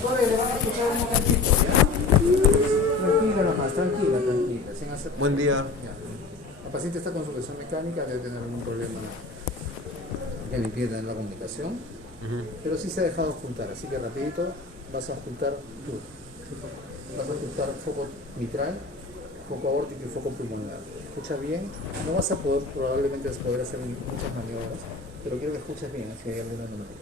doctora, le van a escuchar un momentito, ¿ya? Tranquila nomás, tranquila, tranquila, sin hacer... Buen día. Ya. La paciente está con su presión mecánica, debe tener algún problema que le impide tener la comunicación, pero sí se ha dejado juntar, así que rapidito vas a juntar tú. Vas a juntar foco mitral, foco aórtico y foco pulmonar. Escucha bien, no vas a poder, probablemente vas a poder hacer muchas maniobras, pero quiero que escuches bien, si hay alguna anomalía.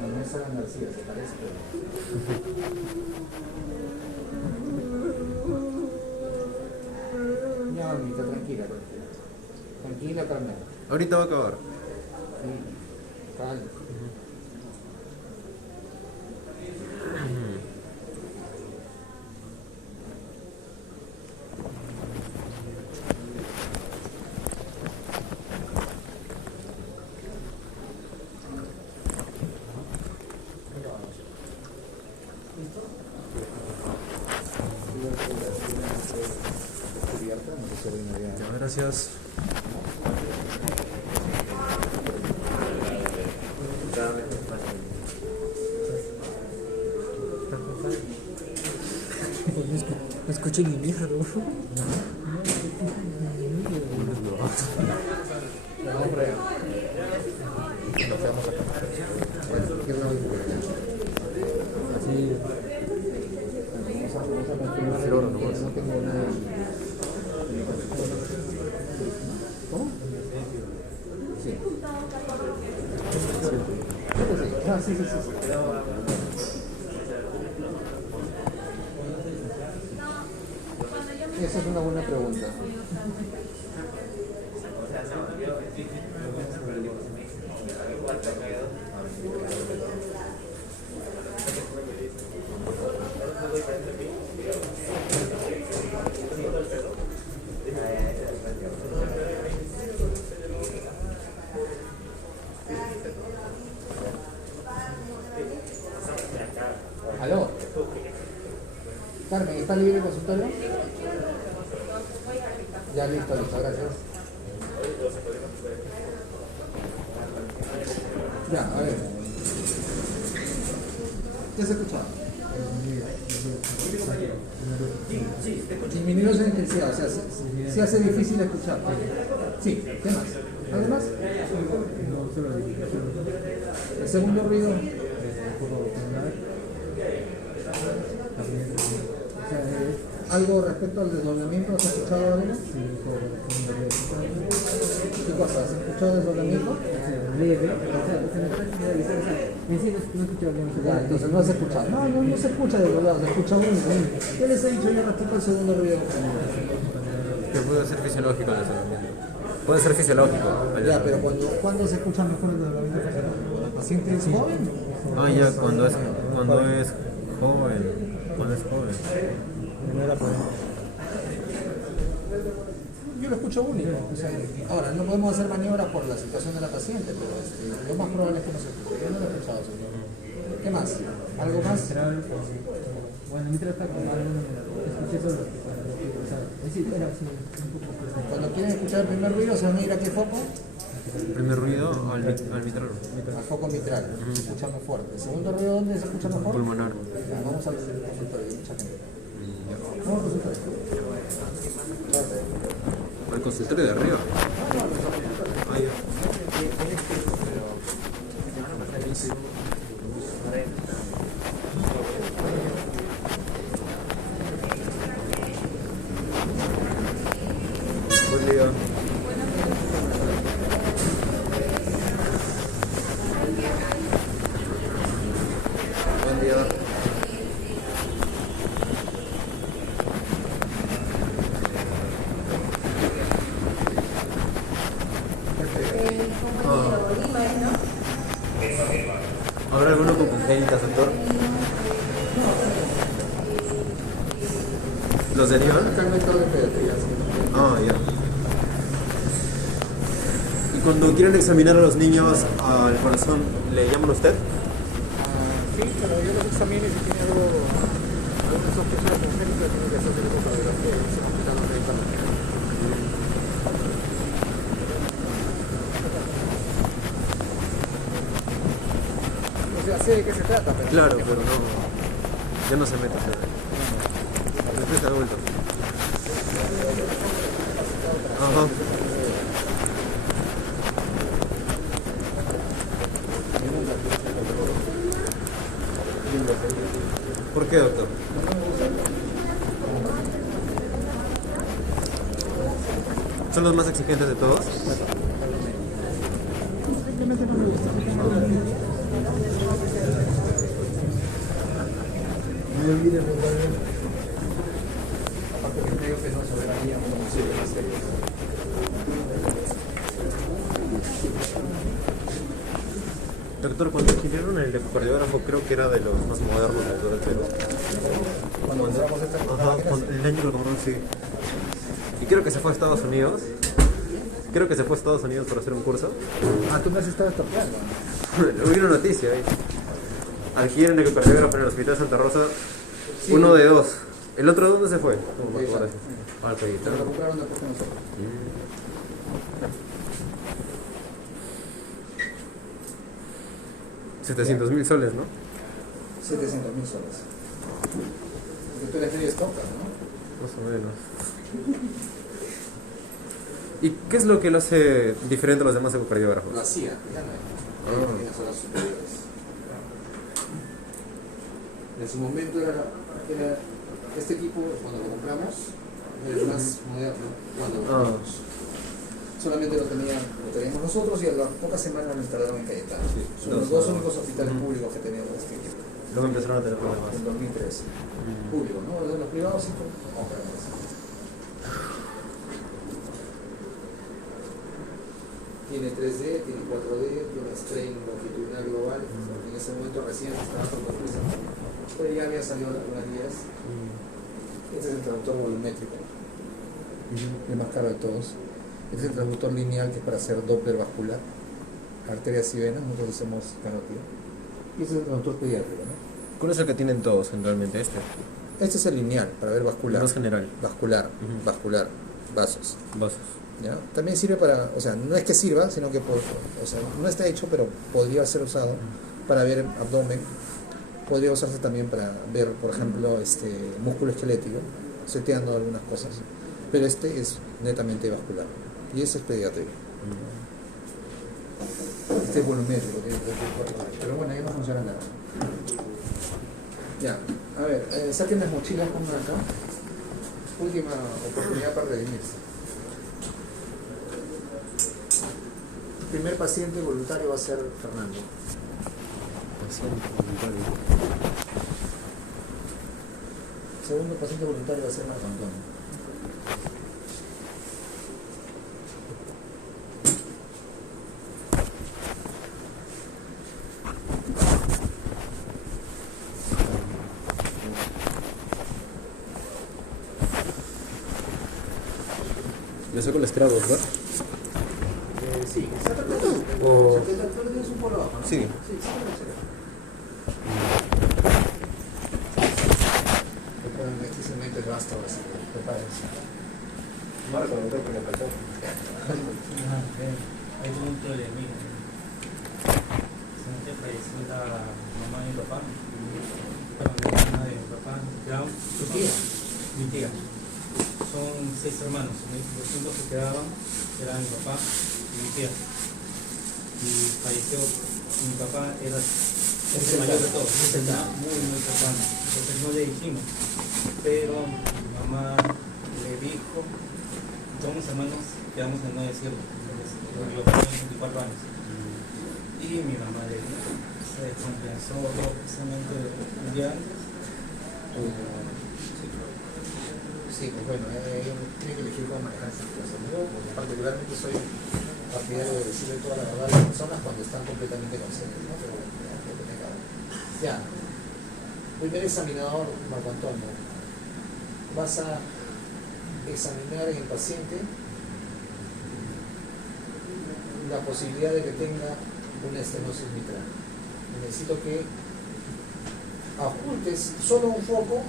No es Sara García, se parece, Ya, mamita, tranquila, tranquila. Tranquila, calma. Ahorita va a acabar. Sí, calma. Gracias. No escuché ni mierda, ¿no? Hombre, nos vamos acá. Bueno, ¿qué es lo mismo? Sí. Vamos a confirmar el oro, no tengo nada. ¿Cómo? Sí. Ah, sí. Esa es una buena pregunta. ¿Aló? Carmen, ¿está libre el consultorio? Ya, listo, gracias. Ya, a ver. ¿Qué se escucha? Disminuye la intensidad, o sea, se hace difícil escuchar. Sí, ¿qué más? ¿Algo más? El segundo ruido. ¿Algo respecto al desdoblamiento? ¿Has escuchado algo? ¿Qué cosa? ¿Has escuchado desdoblamiento? Leve, Ya, entonces no has escuchado. No se escucha desdoblado, se escucha uno. ¿Qué les he dicho yo respecto al segundo ruido? Que puede ser fisiológico el desdoblamiento. Puede ser fisiológico. Ya, pero ¿cuándo se escucha mejor el desdoblamiento fisiológico? ¿El paciente es joven? Ah, ya, cuando es joven. Cuando es joven. Yo lo escucho único. O sea, ahora, no podemos hacer maniobras por la situación de la paciente, pero lo más probable es que no se escuche. Yo no lo he escuchado, señor. ¿Qué más? ¿Algo más? Bueno, mi trata con algo, escuché solo. Es decir, era así, un poco. Cuando quieren escuchar el primer ruido, ¿se van a ir a qué foco? El primer ruido al mitral. Al foco mitral, se escucha muy fuerte. ¿El segundo ruido dónde se escucha mejor? Pulmonar. Ya, vamos al consultorio, hay mucha gente. Vamos al consultorio. Al consultorio de arriba. Ah, ya. Buen día. Buen día. alguno con congénitas, doctor? ¿Los derivan? Actualmente todo de pediatría, sí. Ah, ya. Y cuando quieren examinar a los niños al corazón, ¿le llaman a usted? Sí, pero yo los examino y si tiene alguna sospecha congénita, tiene que hacerse la ecografía y se complican los medicamentos. O sea, sé de qué se trata, pero... Claro, pero no. Ya no se mete a hacer. Después de adulto. Ajá. ¿Por qué, doctor? ¿Son los más exigentes de todos? Aparte que es medio penoso ver a niños como si más serios. Doctor, cuando adquirieron el ecocardiógrafo, creo que era de los más modernos de todo el Perú. Cuando compramos esta Ajá, el año que lo compraron, sí. Y creo que se fue a Estados Unidos. Creo que se fue a Estados Unidos para hacer un curso. Ah, tú me has estado estropeando. Hubo una noticia ahí. Adquieren ecocardiógrafo en el Hospital Santa Rosa. Sí. Uno de dos. ¿El otro dónde se fue? Gracias. Al Pellizco. Pero lo compraron después que nosotros. 700.000 soles, ¿no? 700.000 soles. Porque tú eres medio stocker, ¿no? Más o menos. ¿Y qué es lo que lo hace diferente a los demás ecocardiógrafos? Lo hacía, ya no hay. Tiene horas superiores. En su momento era este equipo, cuando lo compramos, era el más moderno cuando lo compramos. Solamente lo teníamos nosotros y a las pocas semanas lo instalaron en Cayetano. Son los dos únicos hospitales públicos que teníamos este equipo. Luego empezaron a tener problemas. En 2013. Público, ¿no? Los privados sí compran. Tiene 3D, tiene 4D, tiene strain longitudinal global. En ese momento recién estaba con prisa, pero ya había salido algunas guías. Este es el traductor volumétrico, el más caro de todos. Este es el traductor lineal, que es para hacer Doppler vascular, arterias y venas. Nosotros hacemos carótida. Y este es el traductor pediátrico, ¿no? ¿Cuál es el que tienen todos generalmente? Este es el lineal, para ver vascular. Más general. Vascular, vascular, vasos. Vasos. ¿Ya? También sirve para, o sea, no es que sirva, sino que o sea, no está hecho, pero podría ser usado para ver abdomen. Podría usarse también para ver, por ejemplo, músculo esquelético, seteando algunas cosas. Pero este es netamente vascular. Y ese es pediátrico. Este es volumétrico, tiene 34 años. Pero bueno, ahí no funciona nada. Ya, a ver, saquen las mochilas, pongan acá. Última oportunidad para redimirse. El primer paciente voluntario va a ser Fernando. El segundo paciente voluntario va a ser Marco Antonio. Le saco el estrado, ¿verdad? Sí, exactamente. O... Tú le tienes un polo abajo, ¿no? Sí. Sí, este cemento es vasto, así que prepárense. Marco, no creo que le faltó. Hay un punto de mí. Se falleció la mamá de mi papá. Bueno, la mamá de mi papá. ¿Tu tía? Mi tía. Son 6 hermanos. Los únicos que quedaban eran mi papá y mi tía. Y falleció. Mi papá era el mayor de todos. Muy cercano. Entonces no le dijimos. Pero mi mamá le dijo, todos mis hermanos quedamos en no decirlo. Mi papá tenía 24 años. Y mi mamá se descompensó precisamente un día antes. Sí, pues bueno, uno tiene que elegir cómo manejar esas cosas. Yo particularmente soy partidario de decirle toda la verdad a las personas cuando están completamente conscientes, ¿no? Pero bueno, hay que tener Ya. Primer examinador, Marco Antonio. Vas a examinar en el paciente la posibilidad de que tenga una estenosis mitral. Necesito que ocultes solo un foco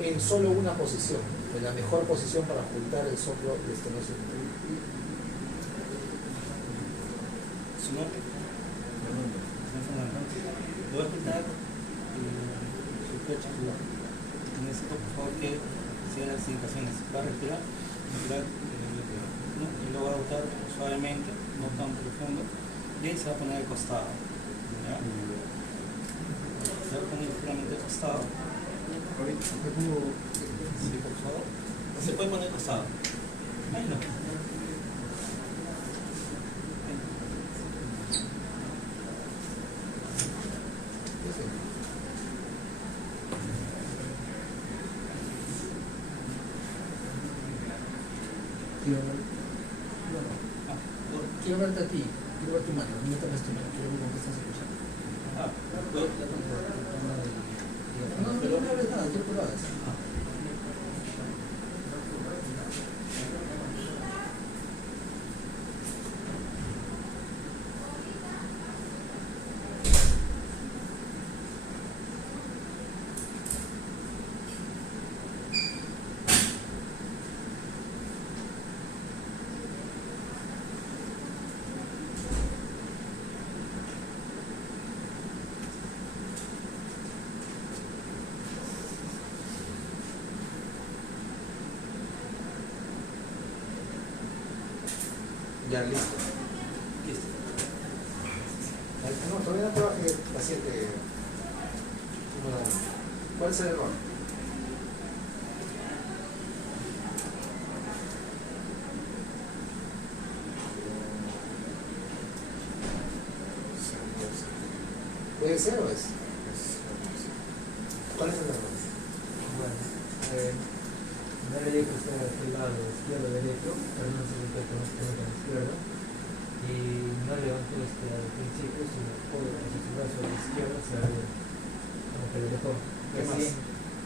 en solo una posición, en la mejor posición para ocultar el soplo de estenosis mitral. ¿Su nombre? Fernando. Voy a ocultar su pecho. Necesito por favor que sigan las indicaciones. Va a respirar, respirar, ¿no? Y lo va a botar suavemente, no tan profundo, y ahí se va a poner de costado. ¿Ya? Se va a poner ligeramente de costado. Sí, por favor. Se puede poner de costado. Ahí no. Quiero verte a ti, quiero ver tu mano, no me toques tu mano, quiero ver cómo estás escuchando. No me hables nada, quiero que lo hagas. Ya, listo. Listo. No, todavía no trabaje el paciente número 1. ¿Cuál es el error? ¿Puede ser o es? ¿Cuál es el error? Bueno, no le digo que usted el lado izquierdo derecho, pero no se repite con el izquierdo. Y no levantó al principio, sino por su brazo izquierdo se abre, como que le dejó. ¿Qué más?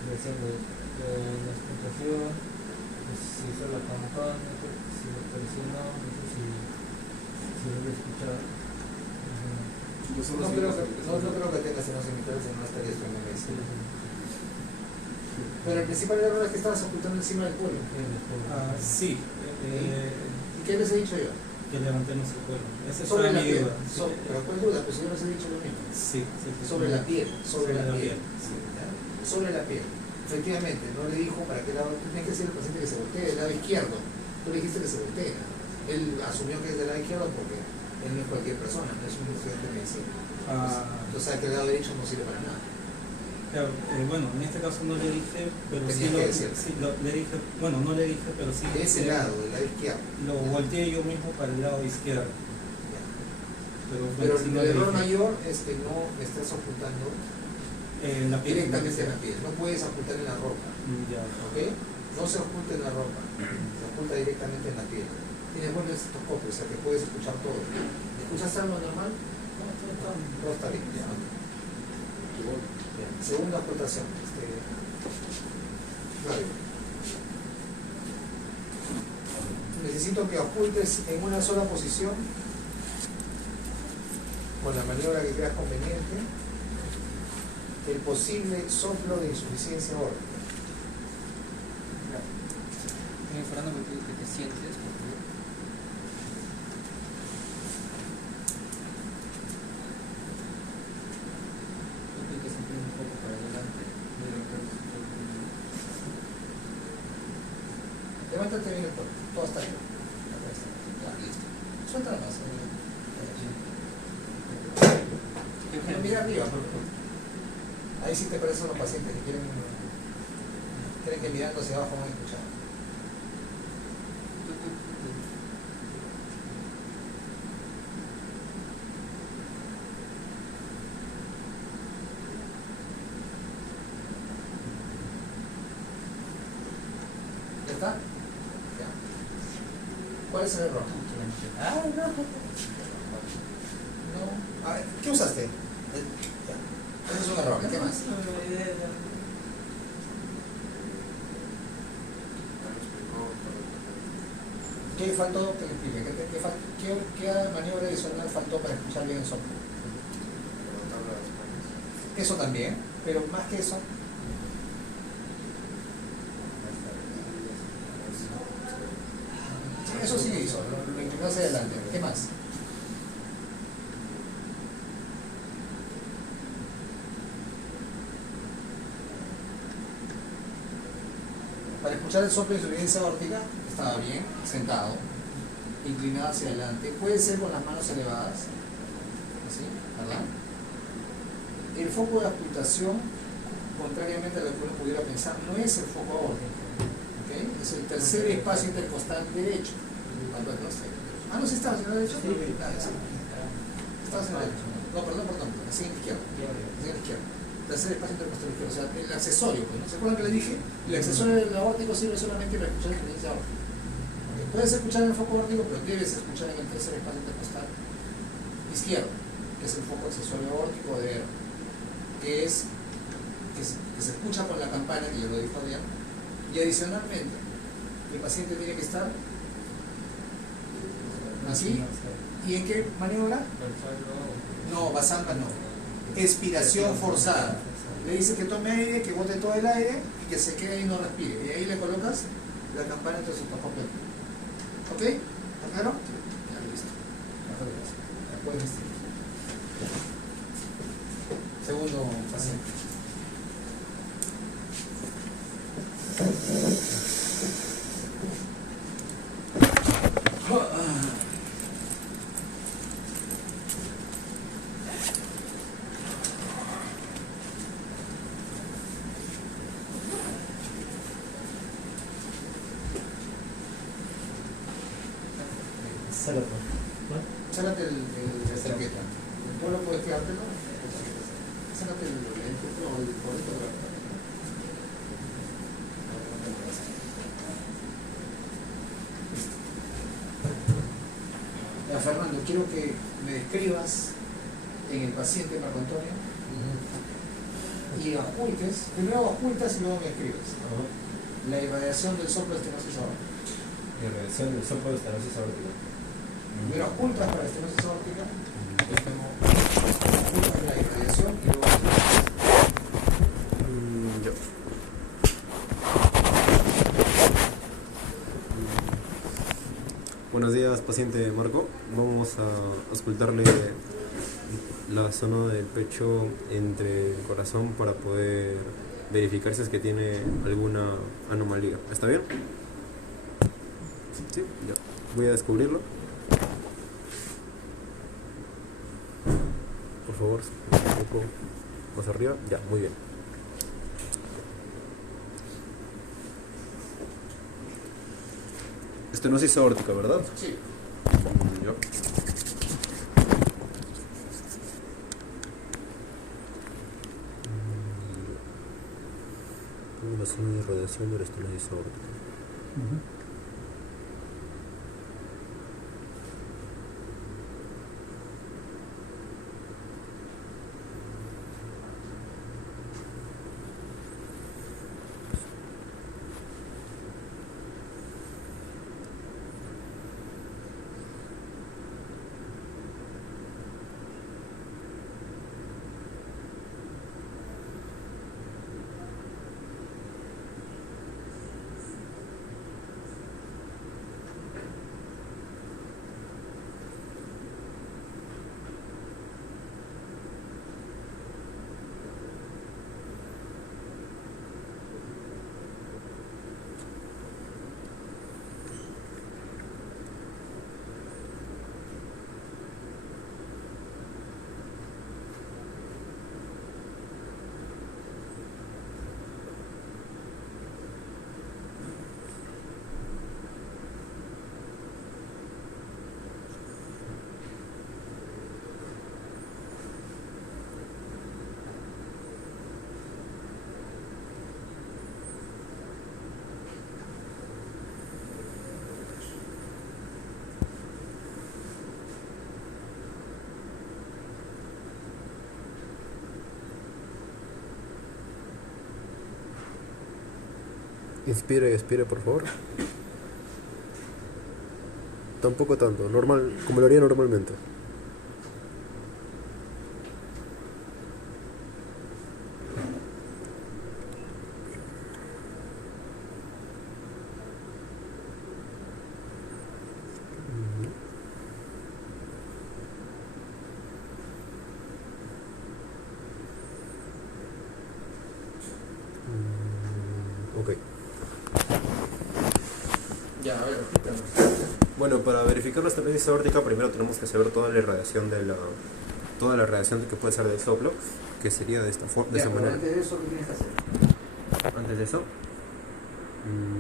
Recién la explotación, no sé si solo la campana, si lo presionó, no sé si lo voy a escuchar. No creo que tengas estenosis mitral, si no estaría estudiando medicina. Pero el principal error es que estabas ocultando encima del cuello. Sí. ¿Y qué les he dicho yo? Que levantemos el cuello. Esa es Sobre toda la mi piel. duda. Sí. Pero ¿cuál duda? Pues yo les he dicho lo mismo. Sí, sí. Sobre la piel, sobre la piel. Sí. ¿Ya? Sobre la piel. Efectivamente, no le dijo para qué lado, tiene que ser el paciente que se voltee del lado izquierdo. Tú le dijiste que se voltee. Él asumió que es del lado izquierdo porque él no es cualquier persona, no es un estudiante de medicina. Entonces sabe que el lado derecho no sirve para nada. Claro, bueno, en este caso no le dije, pero Tenía que decir. le dije, bueno, no le dije, pero sí. De ese lado, del lado izquierdo. Lo volteé yo mismo para el lado izquierdo. Ya. Pero Pero sí no el le error dije. mayor es que no me estás ocultando La piel. directamente en la piel. No puedes ocultar en la ropa. Ya. ¿Ok? No se oculta en la ropa, se oculta directamente en la piel. Tienes buen estetoscopio, o sea que puedes escuchar todo. ¿Escuchas algo normal? Todo está bien. Ya. Bien. Segunda ocultación. Claro. Necesito que ocultes en una sola posición, con la maniobra que creas conveniente, el posible soplo de insuficiencia aórtica. Fernando, que te sientes, por favor. Creo que se inclina un poco para adelante. Levántate bien el cuerpo, todo está bien. Ya, listo. Suelta la masa. Pero mira arriba, por favor. Ahí sí te parecen los pacientes que quieren que mirando hacia abajo van a escuchar. ¿Ya está? Ya. ¿Cuál es el error? No. A ver, ¿qué usaste? Ya. Ese es un error. ¿Qué más? ¿Qué faltó que le explique? ¿Qué maniobra adicional faltó para escuchar bien el soplo? Eso también, pero más que eso. Sí, eso sí hizo, lo inclinó hacia adelante. ¿Qué más? Para escuchar el soplo de insuficiencia aórtica, estaba bien, sentado, inclinado hacia adelante. Puede ser con las manos elevadas, así, ¿verdad? El foco de ocultación, contrariamente a lo que uno pudiera pensar, no es el foco aórtico, ¿okay? Es el tercer espacio intercostal derecho. Ah, no, sí estaba haciendo derecho. Sí. Estaba haciendo derecho. No, perdón, así en izquierda. Así en izquierda. Tercer espacio intercostal izquierdo, o sea, el accesorio, pues, ¿no? ¿Se acuerdan que le dije? El accesorio del aórtico sirve solamente para escuchar la experiencia aórtica. Okay. Puedes escuchar en el foco aórtico, pero debes escuchar en el tercer espacio intercostal izquierdo, que es el foco accesorio aórtico de R, que se escucha con la campana, que yo lo dijo bien, y adicionalmente, el paciente tiene que estar así. ¿Y en qué maniobra? No, basamba no. Expiración forzada. Le dice que tome aire, que bote todo el aire y que se quede y no respire. Y ahí le colocas la campana entre sus ojos. ¿Ok? ¿Está claro? Ya, listo. Ya puedes vestir. Segundo paciente. Sácate el cerqueta. ¿Vos lo puedes quedártelo? Sácate el boleto de la... Ya, Fernando, quiero que me describas en el paciente Marco Antonio y ocultes, primero ocultas y luego me escribes. La irradiación del soplo de estenosis aórtica. Irradiación del soplo de estenosis aórtica. Primero ocultas para estenosis aórtica, ocultas la irradiación y luego Yo. Buenos días, paciente Marco. Vamos a auscultarle la zona del pecho entre el corazón para poder verificar si es que tiene alguna anomalía. ¿Está bien? Sí, ya. Voy a descubrirlo. Por favor, un poco más arriba. Ya, muy bien. Estenosis aórtica, ¿verdad? sí. Ya. Tengo la zona de irradiación de la estenosis aórtica. Inspire y expire, por favor. Tampoco tanto, normal, como lo haría normalmente. Ok. Ya, a ver, repítanos. Bueno, para verificar la estenosis aórtica primero tenemos que saber toda la irradiación toda la radiación que puede ser del soplo, que sería de esta Ya, esa pero manera. antes de eso, ¿qué tienes que hacer? Antes de eso,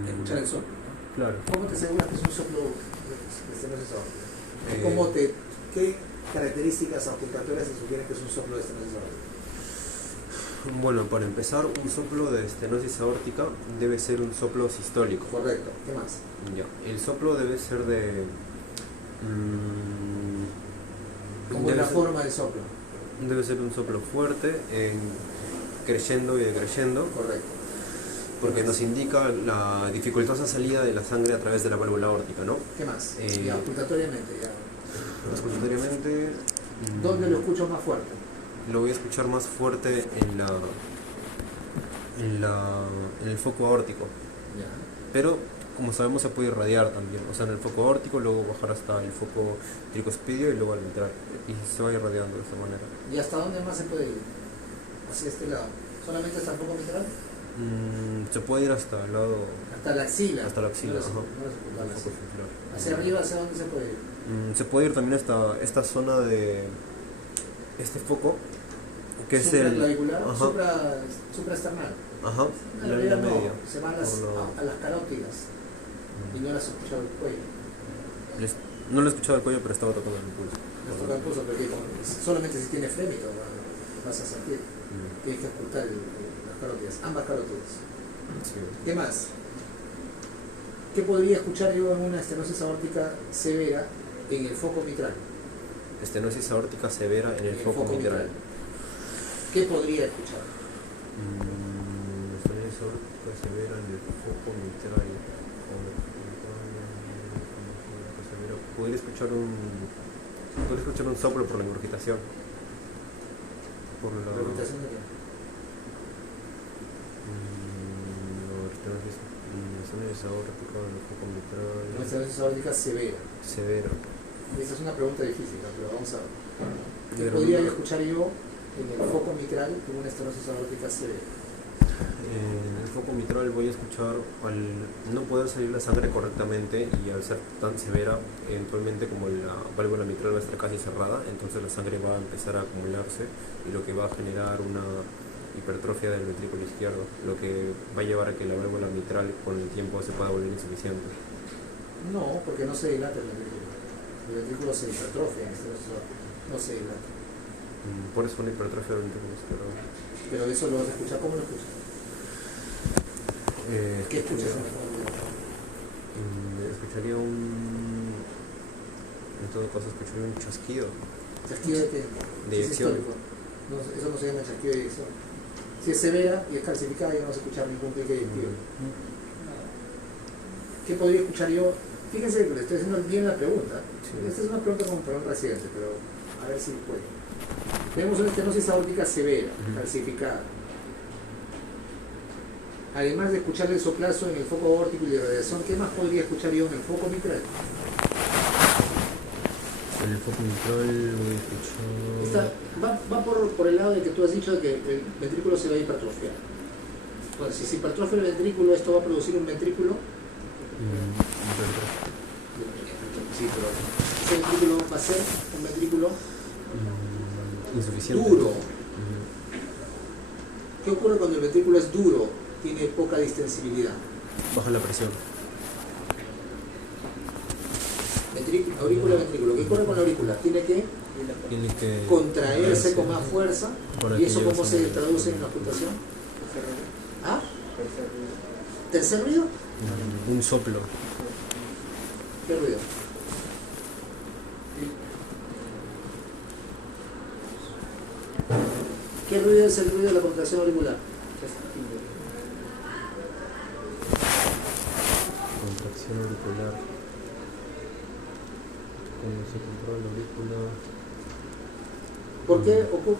Escuchar el soplo, ¿no? claro. ¿Cómo te aseguras que es un soplo de estenosis aórtica? Eh, ¿Qué características auscultatorias se sugieren que es un soplo de estenosis aórtica? Bueno, para empezar, un soplo de estenosis aórtica debe ser un soplo sistólico. Correcto. ¿Qué más? Ya. El soplo debe ser de... ¿Cómo es la forma del soplo? Debe ser un soplo fuerte, creyendo y decreyendo, Correcto. porque nos indica la dificultosa salida de la sangre a través de la válvula aórtica, ¿no? ¿Qué más? Eh, Ya, auscultatoriamente, ya. Auscultatoriamente, ¿Dónde lo escucho más fuerte? lo voy a escuchar más fuerte en el foco aórtico, Ya. pero como sabemos se puede irradiar también, o sea, en el foco aórtico, luego bajar hasta el foco tricuspidio y luego al mitral, y se va irradiando de esta manera. ¿Y hasta dónde más se puede ir? Hacia este lado. ¿Solamente hasta el foco mitral? Se puede ir hasta el lado, Hasta la axila. hasta la axila, No les- ajá. no les ocupa la el foco axila. central. Hacia arriba, ¿hacia dónde se puede ir? Se puede ir también hasta esta zona de este foco, que es el... Supraclavicular, Ajá, supraesternal. ajá, En la realidad línea no, media. se van a las carótidas y no las escuchado el cuello. No lo he escuchado el cuello, pero estaba tocando el pulso. No toca el pulso porque solamente si tiene frémito vas a sentir. Tienes que escuchar las carótidas, ambas carótidas. Sí. ¿Qué más? ¿Qué podría escuchar yo en una estenosis aórtica severa en el foco mitral? Estenosis aórtica severa en el foco mitral. ¿Qué podría escuchar? Estenosis aórtica severa en el foco mitral. Podría escuchar un soplo por la ingurgitación. Por la... ¿Regurgitación de qué? Estenosis aórtica en el foco mitral. Una estenosis aórtica severa. Severa. Esa es una pregunta difícil, ¿no? Pero vamos a ver. ¿Qué Pero podría no- escuchar yo en el foco mitral con una estenosis aórtica severa? En el foco mitral voy a escuchar al no poder salir la sangre correctamente y al ser tan severa, eventualmente como la válvula mitral va a estar casi cerrada, entonces la sangre va a empezar a acumularse y lo que va a generar una hipertrofia del ventrículo izquierdo, lo que va a llevar a que la válvula mitral con el tiempo se pueda volver insuficiente. No, porque no se dilata el ventrículo. El ventrículo se hipertrofia en estenosis aórtica, no se dilata. Por eso una hipertrofia del ventrículo izquierdo. Pero eso lo vas a escuchar, ¿cómo lo escuchas? ¿Qué escuchas en el foco mitral? Escucharía en todo caso escucharía un chasquido. ¿Chasquido de qué? De Es eyección. histórico. No, eso no se llama chasquido de eyección. Si es severa y es calcificada, ya no vas a escuchar ningún clic eyectivo. ¿Qué podría escuchar yo? Fíjense que le estoy haciendo bien la pregunta. Sí. Esta es una pregunta como para un residente, pero a ver si puede. Tenemos una estenosis aórtica severa, calcificada. Además de escuchar el soplazo en el foco aórtico y la irradiación, ¿qué más podría escuchar yo en el foco mitral? En el foco mitral voy a escuchar... Va por el lado de que tú has dicho de que el ventrículo se va a hipertrofiar. Entonces, si se hipertrofia el ventrículo, esto va a producir un ventrículo. Sí, pero ese ventrículo va a ser un ventrículo insuficiente. duro. ¿Qué ocurre cuando el ventrículo es duro? Tiene poca distensibilidad. Baja la presión. Aurícula, ventrículo. ¿Qué ocurre con la aurícula? Tiene que Tiene que contraerse con más fuerza. para ¿Y que eso llegue cómo a se ser- traduce en la ocultación? ¿Ah? ¿Tercer ruido? Un soplo. ¿Qué ruido? ¿Qué ruido es el ruido de la contracción auricular? Contracción auricular. Cuando se controla la aurícula.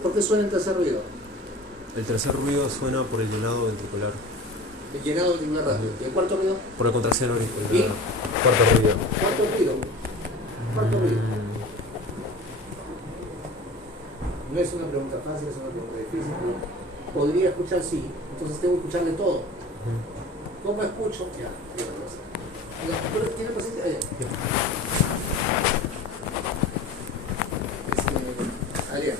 ¿Por qué suena el tercer ruido? El tercer ruido suena por el llenado ventricular. El llenado del primer radio. ¿Y el cuarto ruido? Por la contracción auricular. ¿Y? Cuarto ruido. Cuarto ruido. Cuarto ruido. No es una pregunta fácil, es una pregunta difícil. Podría escuchar sí, entonces tengo que escucharle todo. ¿Cómo escucho? Ya, ¿tiene paciente? Allá. Adrián.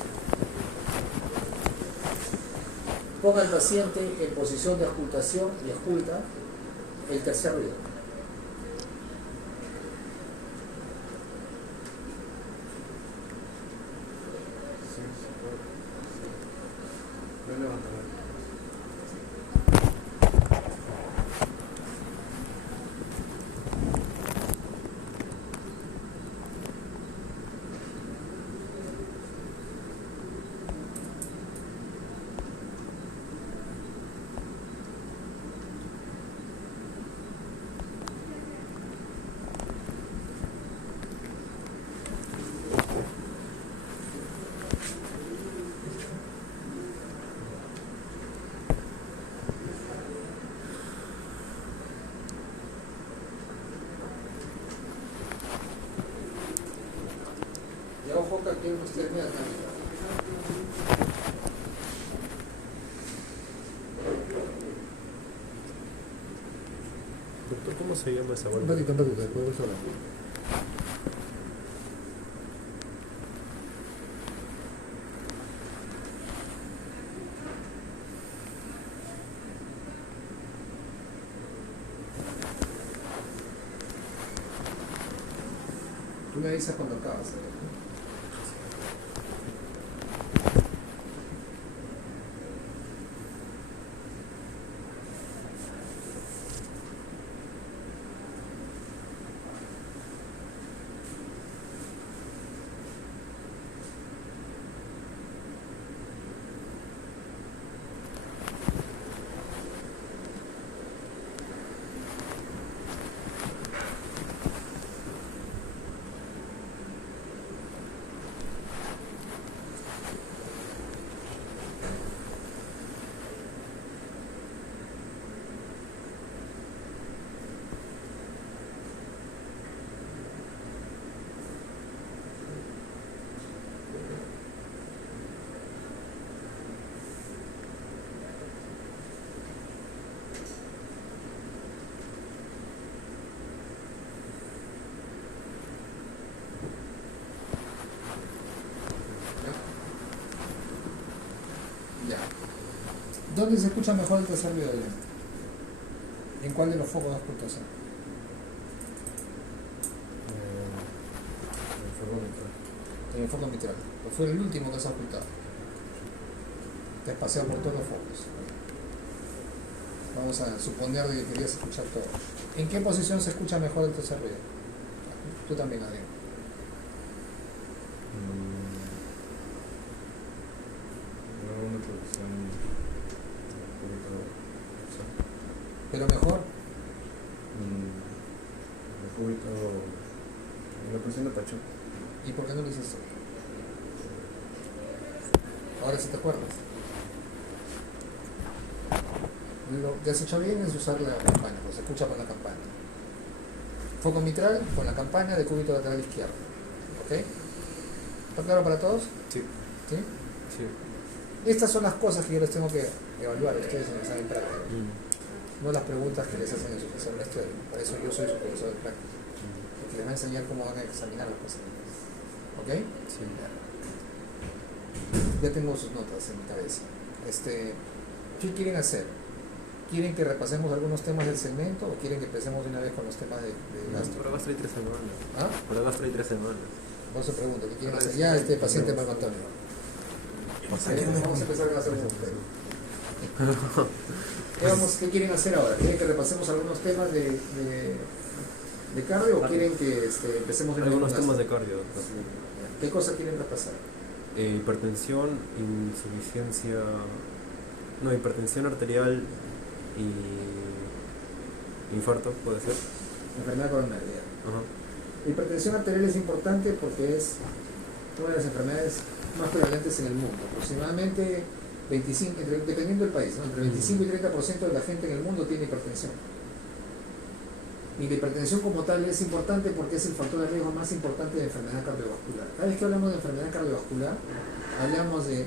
Ponga al paciente en posición de auscultación y ausculta el tercer ruido. Ya ojo que aquí usted me dinámica. Doctor, ¿cómo se llama esa Un vuelta? ratito, después voy a hablar. Tú me avisas cuando acabas. Ya. ¿Dónde se escucha mejor el tercer ruido? ¿En cuál de los focos de auscultación? En el foco mitral. Pues fue el último que se ha ocultado. Te has paseado por todos los focos. Vamos a suponer que querías escuchar todo. ¿En qué posición se escucha mejor el tercer ruido? Tú también, Adrián. Una producción ¿Pero mejor? la posición de Pacho. ¿Y por qué no lo hiciste? Ahora sí te acuerdas. Lo que has hecho bien es usar la campana, pues se escucha con la campana. Foco mitral con la campana de cúbito lateral izquierdo. ¿Ok? ¿Está claro para todos? Sí. ¿Sí? Sí. Estas son las cosas que yo les tengo que evaluar a ustedes en el examen práctico. No las preguntas que les hacen en su examen de estudio. Para eso yo soy su profesor de práctica. Porque les va a enseñar cómo van a examinar las cosas. ¿Ok? Sí. Ya tengo sus notas en mi cabeza. ¿Qué quieren hacer? ¿Quieren que repasemos algunos temas del segmento o quieren que empecemos de una vez con los temas de gastro? Para gastro hay 3 semanas. ¿Ah? Para gastro hay 3 semanas. Vos se pregunta, ¿qué quieren hacer? Ya paciente Marco Antonio. Vamos a empezar con hacer un ¿Qué quieren hacer ahora? ¿Quieren que repasemos algunos temas de cardio o quieren que empecemos de Algunos con temas de gastro? cardio. ¿Qué cosas quieren repasar? Hipertensión, insuficiencia. No, hipertensión arterial y infarto, puede ser. enfermedad coronaria. Ajá. La hipertensión arterial es importante porque es una de las enfermedades más prevalentes en el mundo. Aproximadamente 25, dependiendo del país, ¿no? Entre 25 y 30% de la gente en el mundo tiene hipertensión. Y la hipertensión como tal es importante porque es el factor de riesgo más importante de enfermedad cardiovascular. Cada vez que hablamos de enfermedad cardiovascular, hablamos de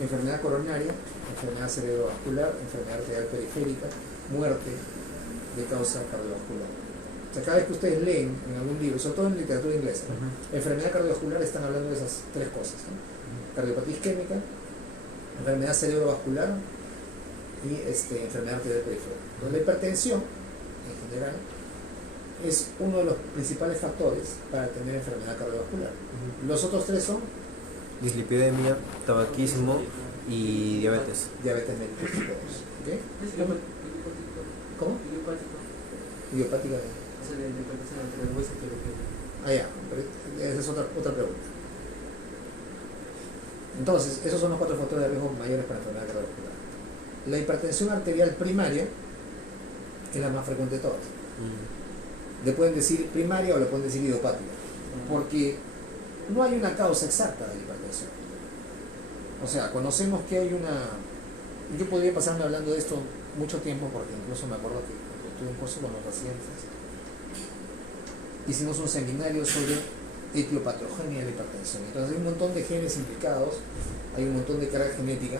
enfermedad coronaria, enfermedad cerebrovascular, enfermedad arterial periférica, muerte de causa cardiovascular. O sea, cada vez que ustedes leen en algún libro, sobre todo en literatura inglesa, enfermedad cardiovascular, están hablando de esas tres cosas, ¿no? Cardiopatía isquémica, enfermedad cerebrovascular y enfermedad arterial periférica. Entonces, la hipertensión, en general, es uno de los principales factores para tener enfermedad cardiovascular. Los otros tres son Dislipidemia, tabaquismo y diabetes. diabetes mellitus tipo 2. ¿Ok? ¿Es idiopático? ¿Cómo? Idiopático. Idiopática de... Es el de hipertensión entre el hueso y el Ah, ya, pero esa es otra pregunta. Entonces, esos son los 4 factores de riesgo mayores para enfermedad cardiovascular. La hipertensión arterial primaria es la más frecuente de todas. Le pueden decir primaria o le pueden decir idiopática, porque no hay una causa exacta de la hipertensión. O sea, conocemos que hay una... Yo podría pasarme hablando de esto mucho tiempo, porque incluso me acuerdo que cuando tuve un curso con los pacientes, hicimos un seminario sobre etiopatogenia de la hipertensión. Entonces hay un montón de genes implicados, hay un montón de carga genética,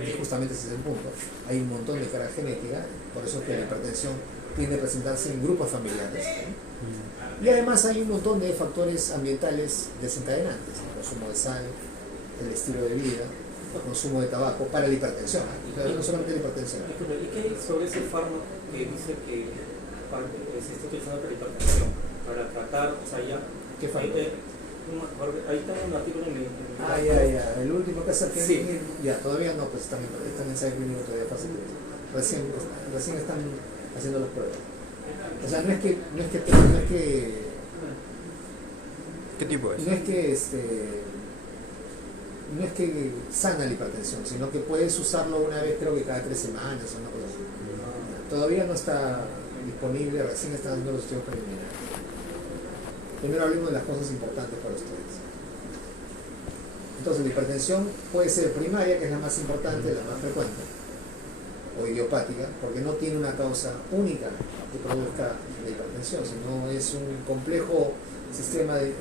y justamente ese es el punto, hay un montón de carga genética, por eso que la hipertensión tiende a presentarse en grupos familiares, ¿no? Y además hay un montón de factores ambientales desencadenantes, el consumo de sal, el estilo de vida, el consumo de tabaco para la hipertensión, no solamente la hipertensión. ¿Y qué hay sobre ese fármaco que dice que se está utilizando para la hipertensión? Para tratar, o sea, ya... ¿Qué fármaco? Ahí está un artículo en el... Ya, el último que hace Sí. ya, todavía no, pues están en ensayo clínico todavía fase 3. Recién están haciendo las pruebas. O sea, no es que ¿Qué tipo es? no es que sana la hipertensión, sino que puedes usarlo una vez, creo que cada 3 semanas o una cosa así. Todavía no está disponible, recién están haciendo los estudios preliminares. Primero hablemos de las cosas importantes para ustedes. Entonces, la hipertensión puede ser primaria, que es la más importante, la más frecuente, o idiopática, porque no tiene una causa única que produzca la hipertensión, sino es un complejo sistema de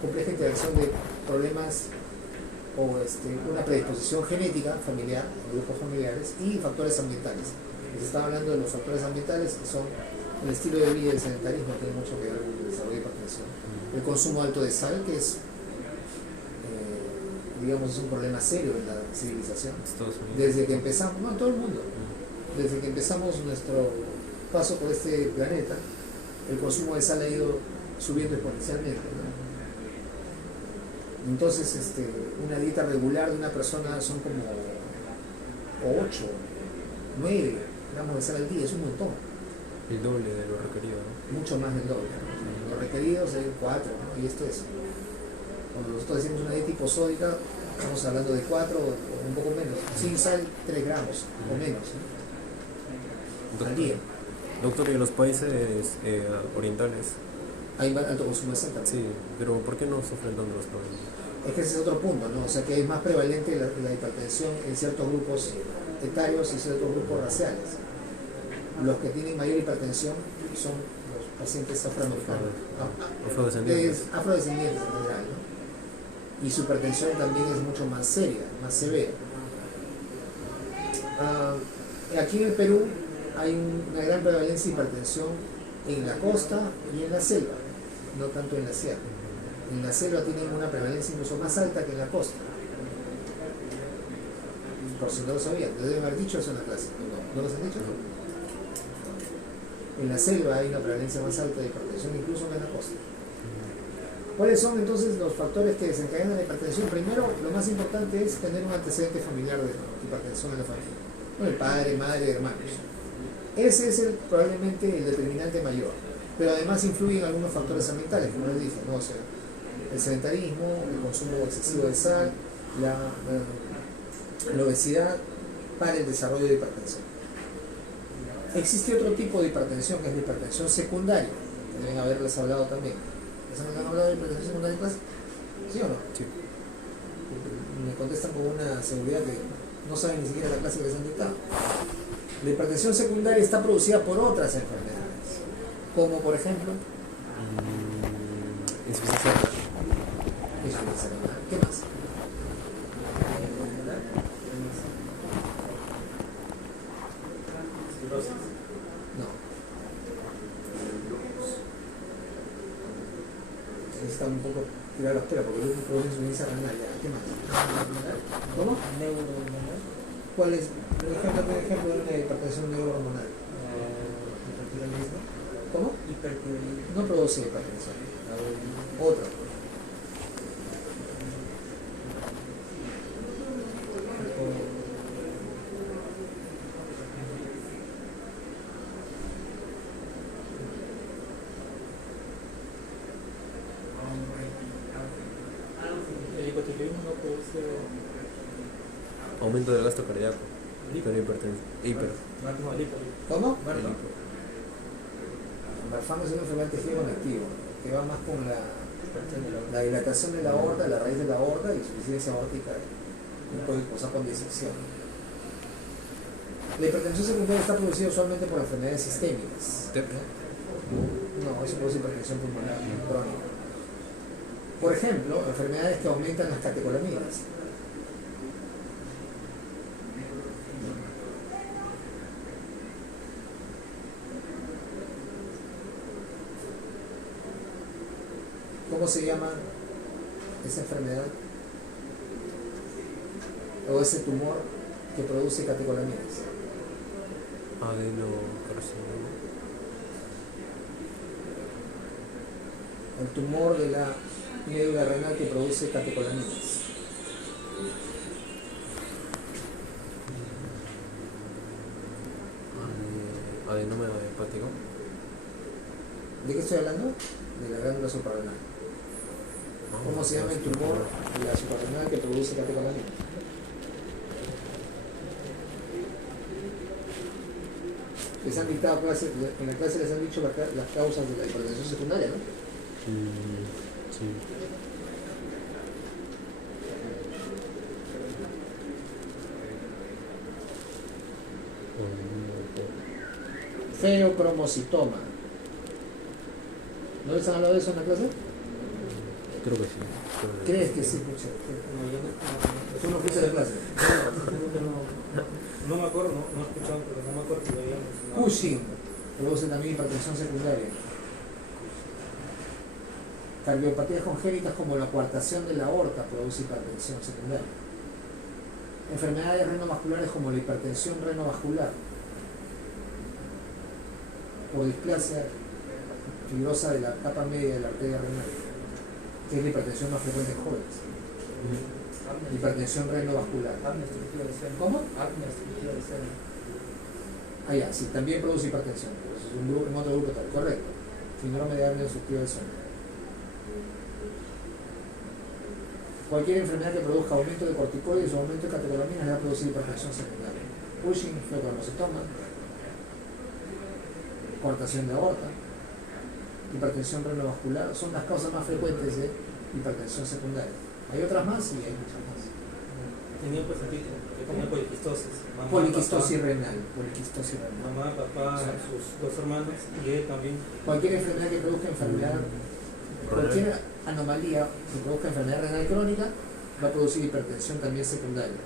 compleja interacción de problemas o una predisposición genética familiar, grupos familiares y factores ambientales. Se está hablando de los factores ambientales, que son el estilo de vida y el sedentarismo, que tiene mucho que ver con el desarrollo de hipertensión. El consumo alto de sal, que es digamos, es un problema serio en la civilización. Desde que empezamos, no, en todo el mundo, desde que empezamos nuestro paso por este planeta, el consumo de sal ha ido subiendo exponencialmente, ¿no? Entonces, una dieta regular de una persona son como 8, 9 gramos de sal al día, es un montón. El doble de lo requerido, ¿no? Mucho más del doble, ¿no? Los requeridos es 4, ¿no? Y esto es, cuando nosotros decimos una dieta hiposódica, estamos hablando de 4 o un poco menos, sin sal 3 gramos o menos, ¿no? Al día. Doctor, ¿y en los países orientales? Hay alto consumo de sal también. Sí, pero ¿por qué no sufren tanto los problemas? Es que ese es otro punto, ¿no? O sea, que es más prevalente la hipertensión en ciertos grupos etarios y ciertos grupos raciales. Los que tienen mayor hipertensión son los pacientes afroamericanos, Afrodescendientes. afrodescendientes en general, ¿no? Y su hipertensión también es mucho más seria, más severa. Aquí en el Perú hay una gran prevalencia de hipertensión en la costa y en la selva, no tanto en la sierra. En la selva tienen una prevalencia incluso más alta que en la costa. Por si no lo sabían, les deben haber dicho eso en la clase. ¿No los han dicho? En la selva hay una prevalencia más alta de hipertensión incluso que en la costa. ¿Cuáles son entonces los factores que desencadenan la hipertensión? Primero, lo más importante es tener un antecedente familiar de hipertensión en la familia. Bueno, el padre, madre, hermanos. Ese es probablemente el determinante mayor. Pero además influyen algunos factores ambientales, como les dije, ¿no? O sea, el sedentarismo, el consumo excesivo de sal, la obesidad para el desarrollo de hipertensión. Existe otro tipo de hipertensión que es la hipertensión secundaria, que deben haberles hablado también. ¿Les han hablado de hipertensión secundaria en clase? ¿Sí o no? Sí. Me contestan con una seguridad que no saben ni siquiera la clase que les han dictado. La hipertensión secundaria está producida por otras enfermedades, como por ejemplo Insuficiencia. insuficiencia renal. ¿Qué más? Cirrosis. No. Necesitan un poco tirar los pelos porque es un problema de insuficiencia renal. Ya. ¿Qué más? ¿Cómo? Neurohormonal. ¿Cuál es? Un ejemplo de una hipertensión neurohormonal. Hipertiroidismo. ¿Cómo? Hipertiroidismo. No produce hipertensión. Otra. El hipotiroidismo no produce Aumento del gasto cardíaco. Pero hipertensión. Hiper. no, el hipo. ¿Cómo? El hipo. Marfan es una enfermedad del tejido conectivo que va más con la dilatación de la aorta, la raíz de la aorta y insuficiencia aórtica o sea, con disección. La hipertensión secundaria está producida usualmente por enfermedades sistémicas. No, eso produce hipertensión pulmonar crónica. Por ejemplo, enfermedades que aumentan las catecolaminas. ¿Cómo se llama esa enfermedad? O ese tumor que produce catecolaminas. Adenocarcinoma. El tumor de la médula renal que produce catecolaminas. Adenoma hepático. ¿De qué estoy hablando? De la glándula suprarrenal. ¿Cómo se llama el tumor de la suprarrenal que produce catecolaminas? Les han dictado clase, en la clase les han dicho las causas de la hipertensión secundaria, ¿no? Sí. Feocromocitoma. ¿No les han hablado de eso en la clase? Creo que sí. ¿Crees que sí? Pucha? ¿Tú no fuiste a la clase? No me acuerdo, no he escuchado, pero no me acuerdo si lo habíamos mencionado. Cushing produce también hipertensión secundaria. Cardiopatías congénitas como la coartación de la aorta produce hipertensión secundaria. Enfermedades renovasculares como la hipertensión renovascular o displasia fibrosa de la capa media de la arteria renal, que es la hipertensión más frecuente en jóvenes. Hipertensión renovascular. Apnea obstructiva del seno. ¿Cómo? Apnea obstructiva del seno. Ah, ya, sí, también produce hipertensión, pero eso es un grupo, en otro grupo tal, correcto. Síndrome de apnea obstructiva del sueño. Cualquier enfermedad que produzca aumento de corticoides o aumento de catecolaminas le va a producir hipertensión secundaria. Cushing, feocromocitoma, coartación de aorta, hipertensión renovascular, son las causas más frecuentes de hipertensión secundaria. Hay otras más y hay muchas más. Tenía pues el título, que tenía poliquistosis. Mamá, Poliquistosis papá, renal, poliquistosis renal. mamá, papá, sus dos hermanos y él también. Cualquier enfermedad que produzca enfermedad, cualquier anomalía que produzca enfermedad renal crónica va a producir hipertensión también secundaria.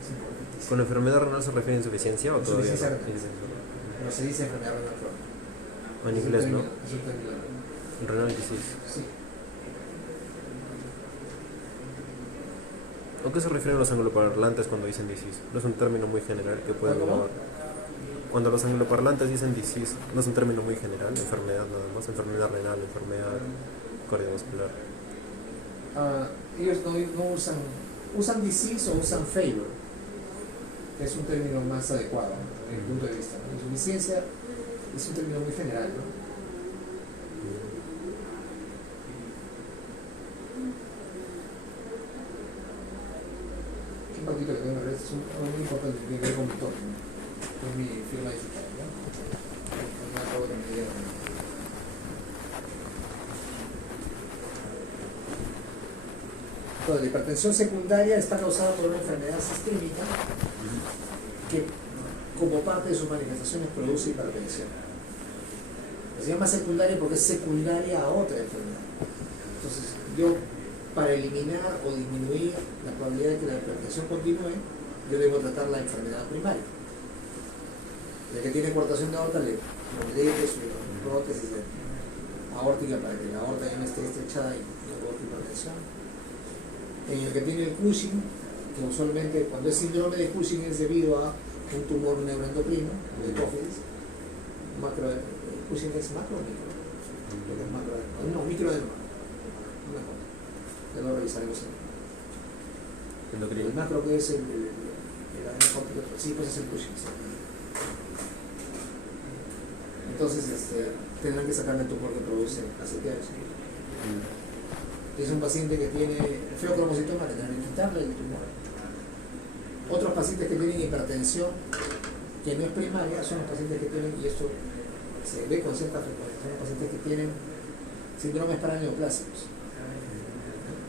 Es importantísimo. ¿Con enfermedad renal se refiere a insuficiencia o todavía Insuficiencia no? renal. No se dice enfermedad renal crónica. En inglés, ¿no? Es un término. Renal disease. Sí. ¿A qué se refieren los angloparlantes cuando dicen disease? No es un término muy general que pueden ¿Cómo? englobar. Cuando los angloparlantes dicen disease, no es un término muy general, enfermedad nada más, enfermedad renal, enfermedad cardiovascular. Ellos no usan disease o usan failure, que es un término más adecuado, ¿no? Desde mi punto de vista, ¿no? Insuficiencia es un término muy general, ¿no? Un poquito que tengo, es muy importante, tiene que ver con mi tono. mi firma digital, ¿no? No acabo de medir. Entonces, la hipertensión secundaria está causada por una enfermedad sistémica que, como parte de sus manifestaciones, produce hipertensión. Se llama secundaria porque es secundaria a otra enfermedad. Entonces, yo, para eliminar o disminuir la probabilidad de que la hipertensión continúe, yo debo tratar la enfermedad primaria. El que tiene coartación de aorta, le pondré su prótesis aórtica para que la aorta ya no esté estrechada y no provoque hipertensión. En el que tiene el Cushing, que usualmente cuando es síndrome de Cushing es debido a un tumor neuroendocrino, de hipófisis, Cushing es macro o micro. Creo que es macro, no, micro de mejor. Ya lo revisaremos. El macro que es el sí, pues es el Cushing. Sí. Entonces tendrán que sacarle el tumor que produce ACTH. Es un paciente que tiene feocromocitoma, tendrán que quitarle el tumor. Otros pacientes que tienen hipertensión, que no es primaria, son los pacientes que tienen, y esto se ve con cierta frecuencia, son los pacientes que tienen síndromes paraneoplásicos.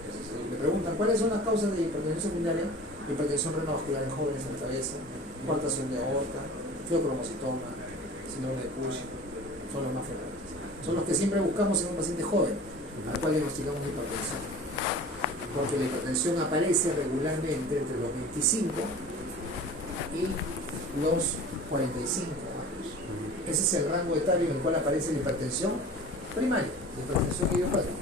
Entonces, me preguntan, ¿cuáles son las causas de hipertensión secundaria? Hipertensión renovascular en jóvenes en la cabeza, coartación de aorta, feocromocitoma, síndrome de Cushing, son los más frecuentes. Son los que siempre buscamos en un paciente joven, al cual diagnosticamos hipertensión. Porque la hipertensión aparece regularmente entre los 25 y los 45 años. Ese es el rango etario en el cual aparece la hipertensión primaria, la hipertensión idiopática.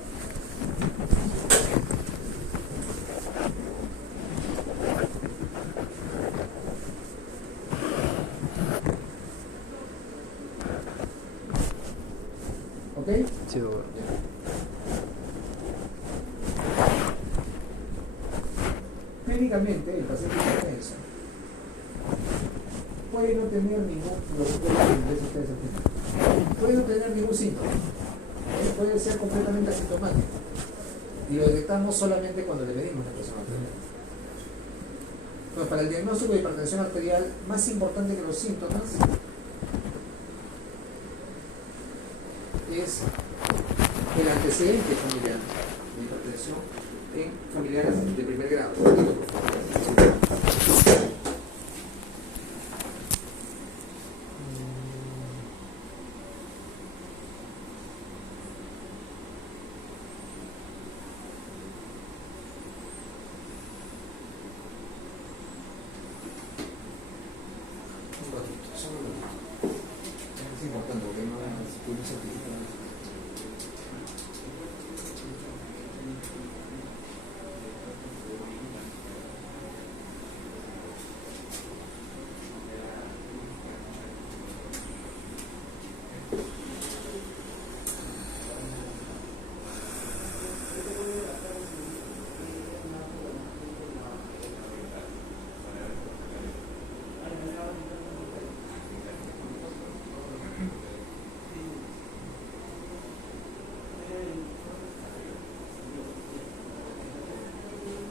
¿Ok? Sí, doctor. Clínicamente, el paciente hipertenso puede no tener ningún síntoma, puede ser completamente asintomático y lo detectamos solamente cuando le medimos la presión arterial. Entonces, para el diagnóstico de hipertensión arterial, más importante que los síntomas es el antecedente familiar de hipertensión en familiares de primer grado. Es importante porque no se puede certificar.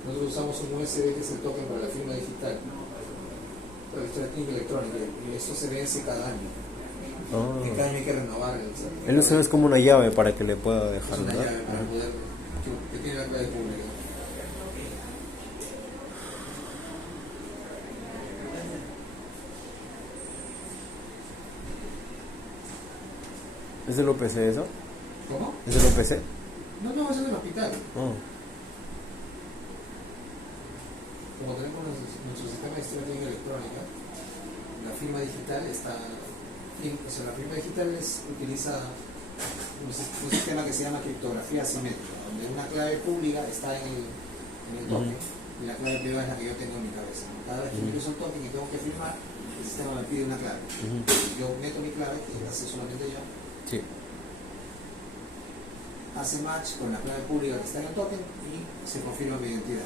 Nosotros usamos un USB que se toca para la firma digital, para la firma electrónica, y eso se vence cada año. Que cada año hay que renovar el certificado. Él usa es como una llave para que le pueda dejar, Es una ¿verdad? llave para poder, que tiene la clave pública. ¿Es del OPC eso? ¿Cómo? ¿Es del OPC? No, eso es del hospital. Oh. Como tenemos nuestro sistema de historia electrónica, la firma digital está, la firma digital utiliza un sistema que se llama criptografía asimétrica, donde una clave pública está en el token y la clave privada es la que yo tengo en mi cabeza. Cada vez que utilizo un token y tengo que firmar, el sistema me pide una clave. Yo meto mi clave, que la sé solamente yo, Sí. hace match con la clave pública que está en el token y se confirma mi identidad.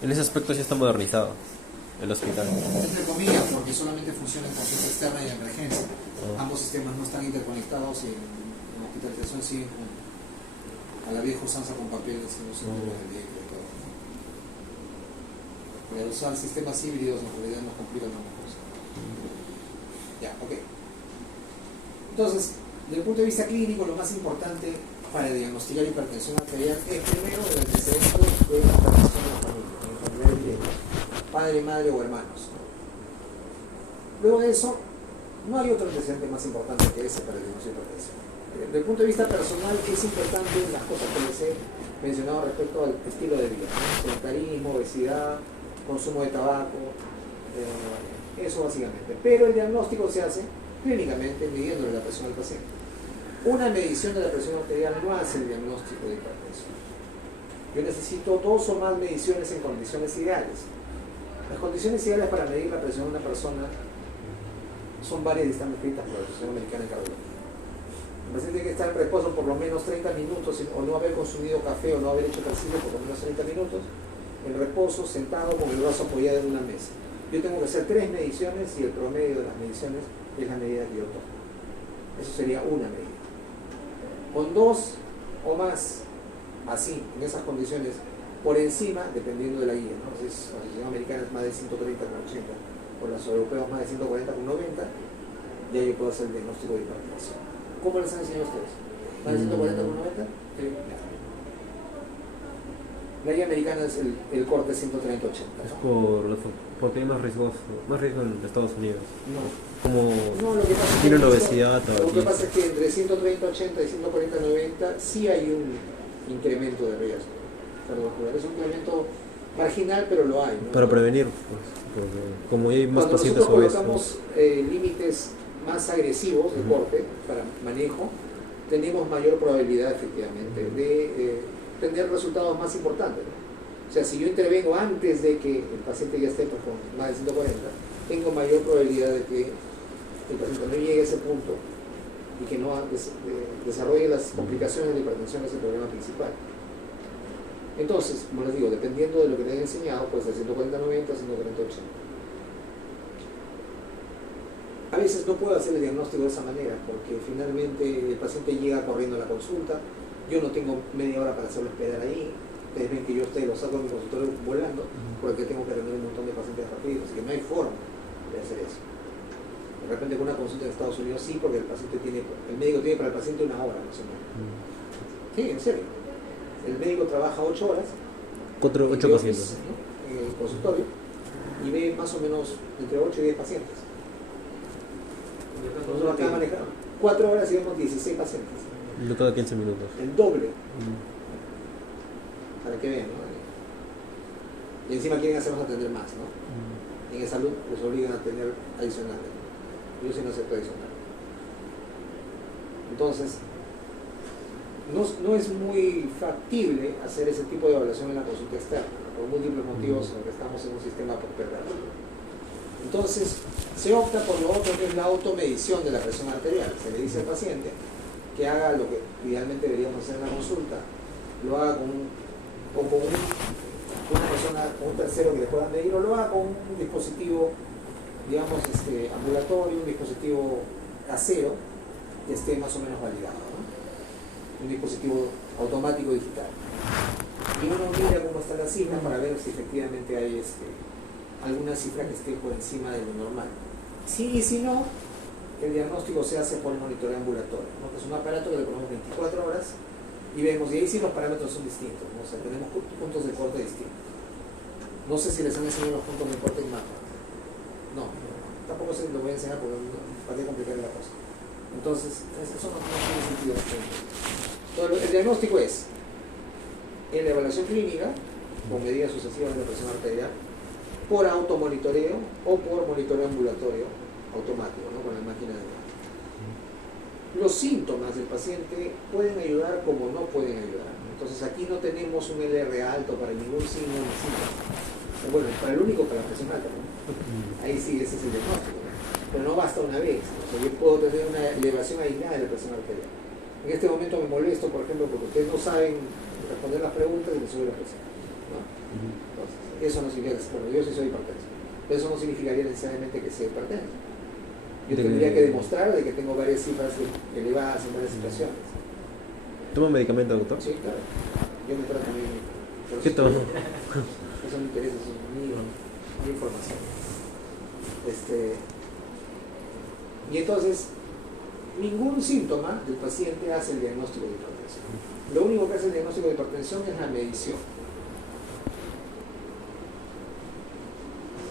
En ese aspecto sí está modernizado el hospital. Entre comillas, porque solamente funciona en consulta externa y en emergencia. Ambos sistemas no están interconectados y en hospitalización siguen juntos. a la vieja usanza con papeles que no se debe de ley y todo. Pero al usar sistemas híbridos en realidad nos complican una cosa. Ya, ok. Entonces, desde el punto de vista clínico, lo más importante para diagnosticar hipertensión arterial es primero el antecedente de la hipertensión en la familia, en familiares directos, padre, madre o hermanos. Luego de eso, no hay otro antecedente más importante que ese para el diagnóstico de hipertensión. Desde el punto de vista personal, es importante las cosas que les he mencionado respecto al estilo de vida, ¿no? Sedentarismo, obesidad, consumo de tabaco, eso básicamente. Pero el diagnóstico se hace clínicamente midiéndole la presión al paciente. Una medición de la presión arterial no hace el diagnóstico de hipertensión. Yo necesito 2 o más mediciones en condiciones ideales. Las condiciones ideales para medir la presión de una persona son varias y están escritas por la Asociación Americana de Cardiología. El paciente tiene que estar en reposo por lo menos 30 minutos o no haber consumido café o no haber hecho ejercicio por lo menos 30 minutos en reposo, sentado con el brazo apoyado en una mesa. Yo tengo que hacer 3 mediciones y el promedio de las mediciones es la medida que yo tomo. Eso sería una medida. Con 2 o más, así, en esas condiciones, por encima, dependiendo de la guía, ¿no? Si es, la Asociación Americana es más de 130 con 80, por los europeos más de 140 con 90, ya yo puedo hacer el diagnóstico de hipertensión. ¿Cómo les han enseñado ustedes? ¿Más de 140 con 90? Sí. La guía americana es el corte 130-80. ¿No? Porque hay más riesgo en Estados Unidos. No. Como No, lo que pasa es tiene que la obesidad, lo que pasa es que entre 130-80 y 140-90 sí hay un incremento de riesgo cardiovascular. Es un incremento marginal, pero lo hay, ¿no? para prevenir, pues, porque como hay más Cuando pacientes nosotros obesos. colocamos límites más agresivos de corte para manejo, tenemos mayor probabilidad efectivamente de tener resultados más importantes, ¿no? O sea, si yo intervengo antes de que el paciente ya esté con más de 140, tengo mayor probabilidad de que el paciente no llegue a ese punto y que no desarrolle las complicaciones de hipertensión, que es el problema principal. Entonces, como les digo, dependiendo de lo que les he enseñado, pues de 140-90 a 140-80. A veces no puedo hacer el diagnóstico de esa manera porque finalmente el paciente llega corriendo a la consulta, yo no tengo media hora para hacerlo esperar ahí. Ustedes ven que yo lo saco de mi consultorio volando porque tengo que atender un montón de pacientes rápidos, así que no hay forma de hacer eso. De repente con una consulta en Estados Unidos sí, porque el médico tiene para el paciente 1 hora, no sé más. Sí, en serio. El médico trabaja 8 horas 8 pacientes. ¿no? En el consultorio y ve más o menos entre 8 y 10 pacientes. Nosotros acá manejamos 4 horas y vemos 16 pacientes. Cada 15 minutos. El doble. Para que vean, ¿no? Y encima quieren hacernos atender más, ¿no? En salud les obligan a tener adicionales. Yo sí no acepto adicional. Entonces, no es muy factible hacer ese tipo de evaluación en la consulta externa, por múltiples motivos, porque estamos en un sistema postergado. Entonces, se opta por lo otro, que es la automedición de la presión arterial. Se le dice al paciente que haga lo que idealmente deberíamos hacer en la consulta, lo haga con una persona, con un tercero que le pueda medir, o lo haga con un dispositivo, digamos, ambulatorio, un dispositivo casero que esté más o menos validado, ¿no? Un dispositivo automático digital. Y uno mira cómo está la cifra para ver si efectivamente hay alguna cifra que esté por encima de lo normal. Sí y si no, el diagnóstico se hace por monitoreo ambulatorio, ¿no? Que es un aparato que le ponemos 24 horas y vemos, y ahí sí los parámetros son distintos, ¿no? O sea, tenemos puntos de corte distintos. No sé si les han enseñado los puntos de corte en mapa. No, tampoco se lo voy a enseñar porque para qué complicar la cosa. Entonces, eso no tiene sentido. Entonces, el diagnóstico es en la evaluación clínica, con medidas sucesivas de la presión arterial, por automonitoreo o por monitoreo ambulatorio automático, ¿no? Con la máquina de mano. Los síntomas del paciente pueden ayudar como no pueden ayudar. Entonces aquí no tenemos un LR alto para ningún signo ni síntoma. Bueno, para el único, para la presión alta, ¿no? Ahí sí, ese es el diagnóstico, ¿no? Pero no basta una vez. O sea, yo puedo tener una elevación aislada de la presión arterial. En este momento me molesto, por ejemplo, porque ustedes no saben responder las preguntas y me sube la presión, ¿no? Entonces, eso no significa que, bueno, yo sí soy hipertenso, pero eso no significaría necesariamente que sea hipertenso. Yo tendría que demostrar de que tengo varias cifras elevadas en varias situaciones. ¿Toma medicamento, doctor? Sí, claro. Yo me trato también. ¿Qué toma? Eso me interesa, eso es mi información. Y entonces, ningún síntoma del paciente hace el diagnóstico de hipertensión. Lo único que hace el diagnóstico de hipertensión es la medición.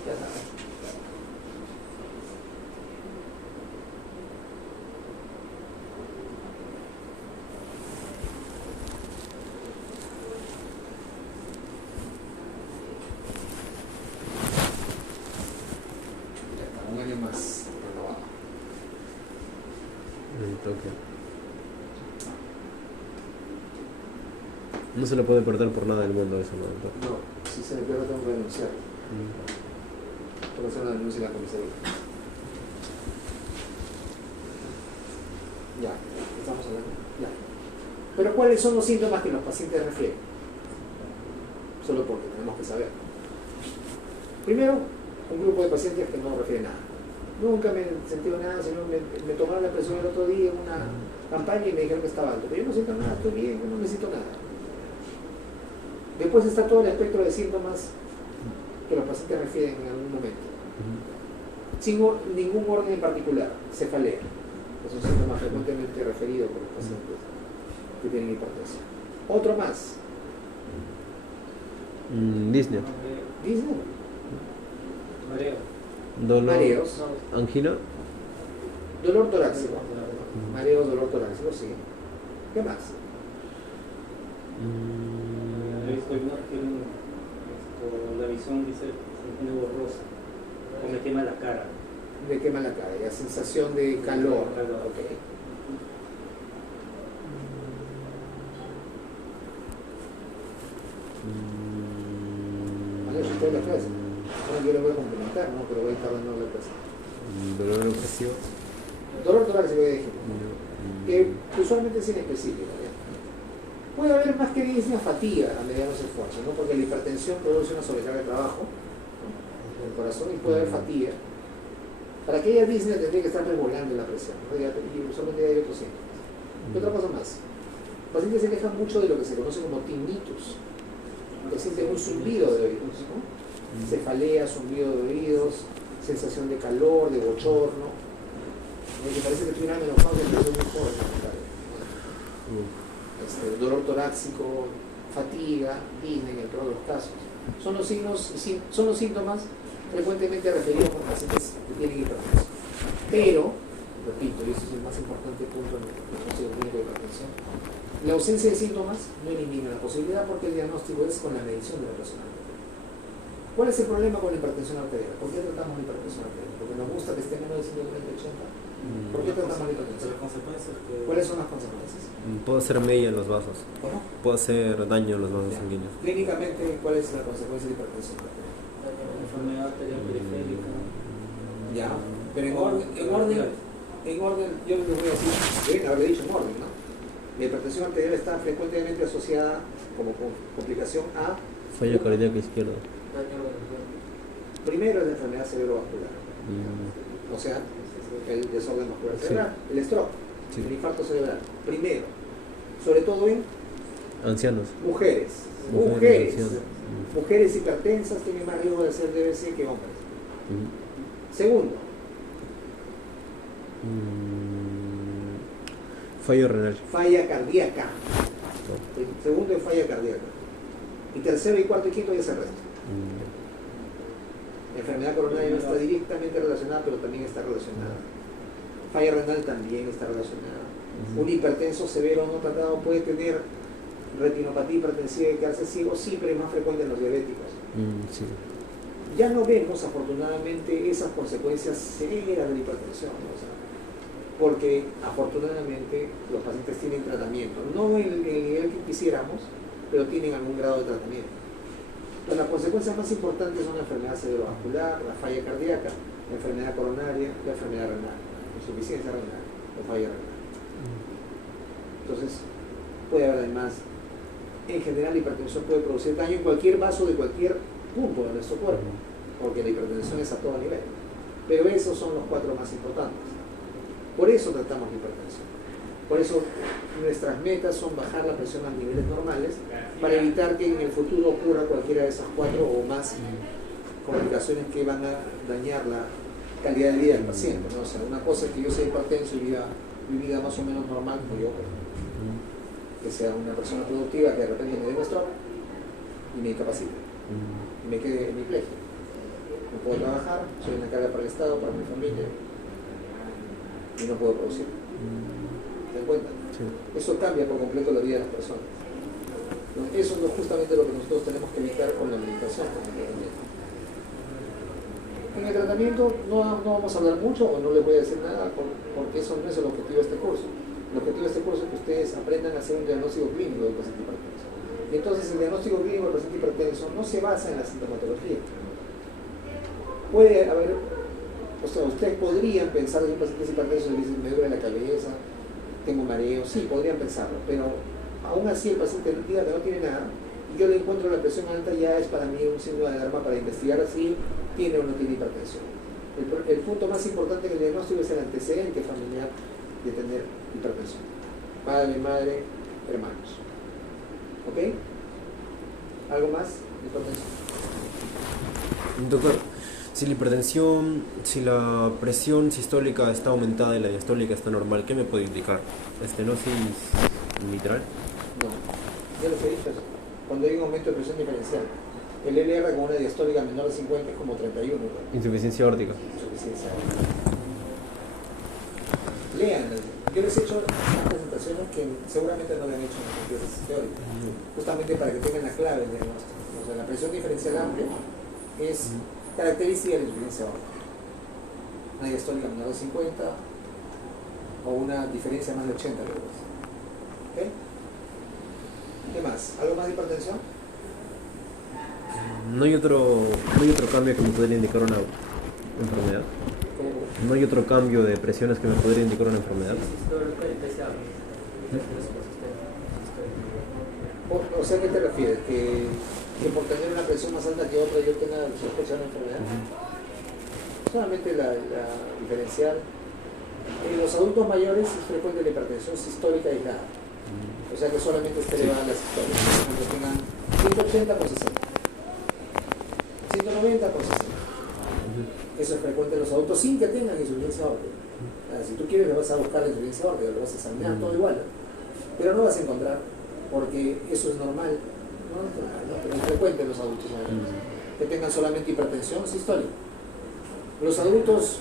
Ya está. Un año más renovado. El toque. No se lo puede perder por nada del mundo eso, ¿no, doctor? No, si se me pierde tengo que denunciar. Tengo que hacer una denuncia en la comisaría. Ya, estamos hablando. Ya. Pero ¿cuáles son los síntomas que los pacientes refieren? Solo porque tenemos que saber. Primero, un grupo de pacientes que no refieren nada. Nunca me sentí nada, sino me tomaron la presión el otro día en una campaña y me dijeron que estaba alto. Pero yo no siento nada, estoy bien, yo no necesito nada. Después está todo el espectro de síntomas que los pacientes refieren en algún momento. Sin ningún orden en particular, cefalea. Es un síntoma frecuentemente referido por los pacientes que tienen hipertensión. Otro más. Disney. Disney. Mareo. Dolor. Mareos. Angina. Dolor torácico. Mareos, dolor torácico, sí. ¿Qué más? La visión dice se pone borrosa o me quema la cara. Me quema la cara, ya sensación de calor. Calor. Ok. Vale, eso es la frase. Bueno, yo le voy a complementar, ¿no? Pero voy a estar dando la frase. Dolor opresivo. Dolor torácico, ya dijimos. Que usualmente es inespecífico. ¿Ya? Puede haber más que disnea fatiga a medianos esfuerzos, ¿no? Porque la hipertensión produce una sobrecarga de trabajo, ¿no? En el corazón, y puede haber fatiga. Para que haya disnea tendría que estar regulando la presión, ¿no? Y usualmente hay otros síntomas. ¿Qué otra cosa más? Los pacientes se quejan mucho de lo que se conoce como tinnitus, que sienten un zumbido de oídos, ¿no? Cefalea, zumbido de oídos, sensación de calor, de bochorno, que parece que tuviera menopausia, pero es muy joven, dolor torácico, fatiga, disnea en el peor de los casos. Son los síntomas frecuentemente referidos por pacientes que tienen hipertensión. Pero, repito, y eso es el más importante punto en el diagnóstico clínico de hipertensión, la ausencia de síntomas no elimina la posibilidad porque el diagnóstico es con la medición de la presión arterial. ¿Cuál es el problema con la hipertensión arterial? ¿Por qué tratamos la hipertensión arterial? ¿Porque nos gusta que esté menos de 120-80? ¿Por qué tratamos la hipertensión? ¿Cuáles son las consecuencias? Puede hacer media en los vasos. ¿Cómo? Puede hacer daño en los vasos sanguíneos. Clínicamente, ¿cuál es la consecuencia de la hipertensión arterial? Enfermedad arterial periférica. Ya, pero en orden, yo les voy a decir, deben haberle dicho en orden, ¿no? La hipertensión arterial está frecuentemente asociada como complicación a Fallo cardíaco izquierdo. primero es la enfermedad cerebrovascular, o sea, el desorden vascular cerebral, el stroke, el infarto cerebral, primero, sobre todo en Ancianos. mujeres, Ancianos. mujeres hipertensas tienen más riesgo de hacer DBC que hombres. Segundo, Fallo renal. falla cardíaca. El segundo es falla cardíaca. Y tercero y cuarto y quinto ya es el resto. La enfermedad coronaria no está directamente relacionada, pero también está relacionada. Falla renal también está relacionada. Un hipertenso severo no tratado puede tener retinopatía hipertensiva y quedarse ciego, sí, pero es más frecuente en los diabéticos. Sí. Ya no vemos, afortunadamente, esas consecuencias severas de la hipertensión, ¿no? O sea, porque afortunadamente los pacientes tienen tratamiento, no en el nivel que quisiéramos, pero tienen algún grado de tratamiento. Entonces, las consecuencias más importantes son la enfermedad cerebrovascular, la falla cardíaca, la enfermedad coronaria, la enfermedad renal, insuficiencia renal o falla renal. Entonces, puede haber además, en general, la hipertensión puede producir daño en cualquier vaso de cualquier punto de nuestro cuerpo, porque la hipertensión es a todo nivel. Pero esos son los cuatro más importantes. Por eso tratamos la hipertensión. Por eso nuestras metas son bajar la presión a niveles normales para evitar que en el futuro ocurra cualquiera de esas 4 o más complicaciones que van a dañar la calidad de vida del paciente, ¿no? O sea, una cosa es que yo sea hipertenso y viva mi vida más o menos normal como yo, que sea una persona productiva que de repente me dé un stroke y me incapacite y me quede hemipléjico. No puedo trabajar, soy una carga para el Estado, para mi familia y no puedo producir. ¿Te das cuenta? Sí. Eso cambia por completo la vida de las personas. ¿No? Eso es justamente lo que nosotros tenemos que evitar con la medicación, con el tratamiento. En el tratamiento no vamos a hablar mucho o no les voy a decir nada porque eso no es el objetivo de este curso. El objetivo de este curso es que ustedes aprendan a hacer un diagnóstico clínico del paciente hipertenso. Y entonces el diagnóstico clínico del paciente hipertenso no se basa en la sintomatología. Puede haber, o sea, ustedes podrían pensar en un paciente hipertenso y dicen, me duele la cabeza, tengo mareo, sí, podrían pensarlo, pero aún así el paciente diga que no tiene nada y yo le encuentro la presión alta, ya es para mí un signo de alarma para investigar si tiene o no tiene hipertensión. El punto más importante en el diagnóstico es el antecedente familiar de tener hipertensión. Padre, madre, hermanos. ¿Ok? ¿Algo más de hipertensión? Doctor, si la hipertensión, si la presión sistólica está aumentada y la diastólica está normal, ¿qué me puede indicar? ¿Estenosis mitral? No, ya lo he dicho. Cuando hay un aumento de presión diferencial, el LR con una diastólica menor de 50 es como 31. ¿no? Insuficiencia aórtica. Insuficiencia. Lean, yo les he hecho unas presentaciones que seguramente no le han hecho en las clases teóricas, justamente para que tengan la clave del diagnóstico. O sea, la presión diferencial amplia es característica de la insuficiencia aórtica. Una diastólica menor de 50 o una diferencia más de 80 grados. ¿Ok? ¿Qué más? ¿Algo más de hipertensión? ¿No hay otro cambio que me podría indicar una enfermedad? ¿No hay otro cambio de presiones que me podría indicar una enfermedad? O sea, ¿a qué te refieres? ¿Que por tener una presión más alta que otra yo tenga sospecha de una enfermedad? Solamente la diferencial. En los adultos mayores es frecuente la hipertensión sistólica aislada. O sea que solamente está elevada la sistólica. Cuando tengan 180 con 60. 190 con 60. Eso es frecuente en los adultos sin que tengan insuficiencia aórtica. Si tú quieres le vas a buscar la insuficiencia aórtica, le vas a examinar todo igual, ¿no? Pero no vas a encontrar porque eso es normal, no es normal, ¿no? Pero es frecuente en los adultos mayores que tengan solamente hipertensión sistólica. Los adultos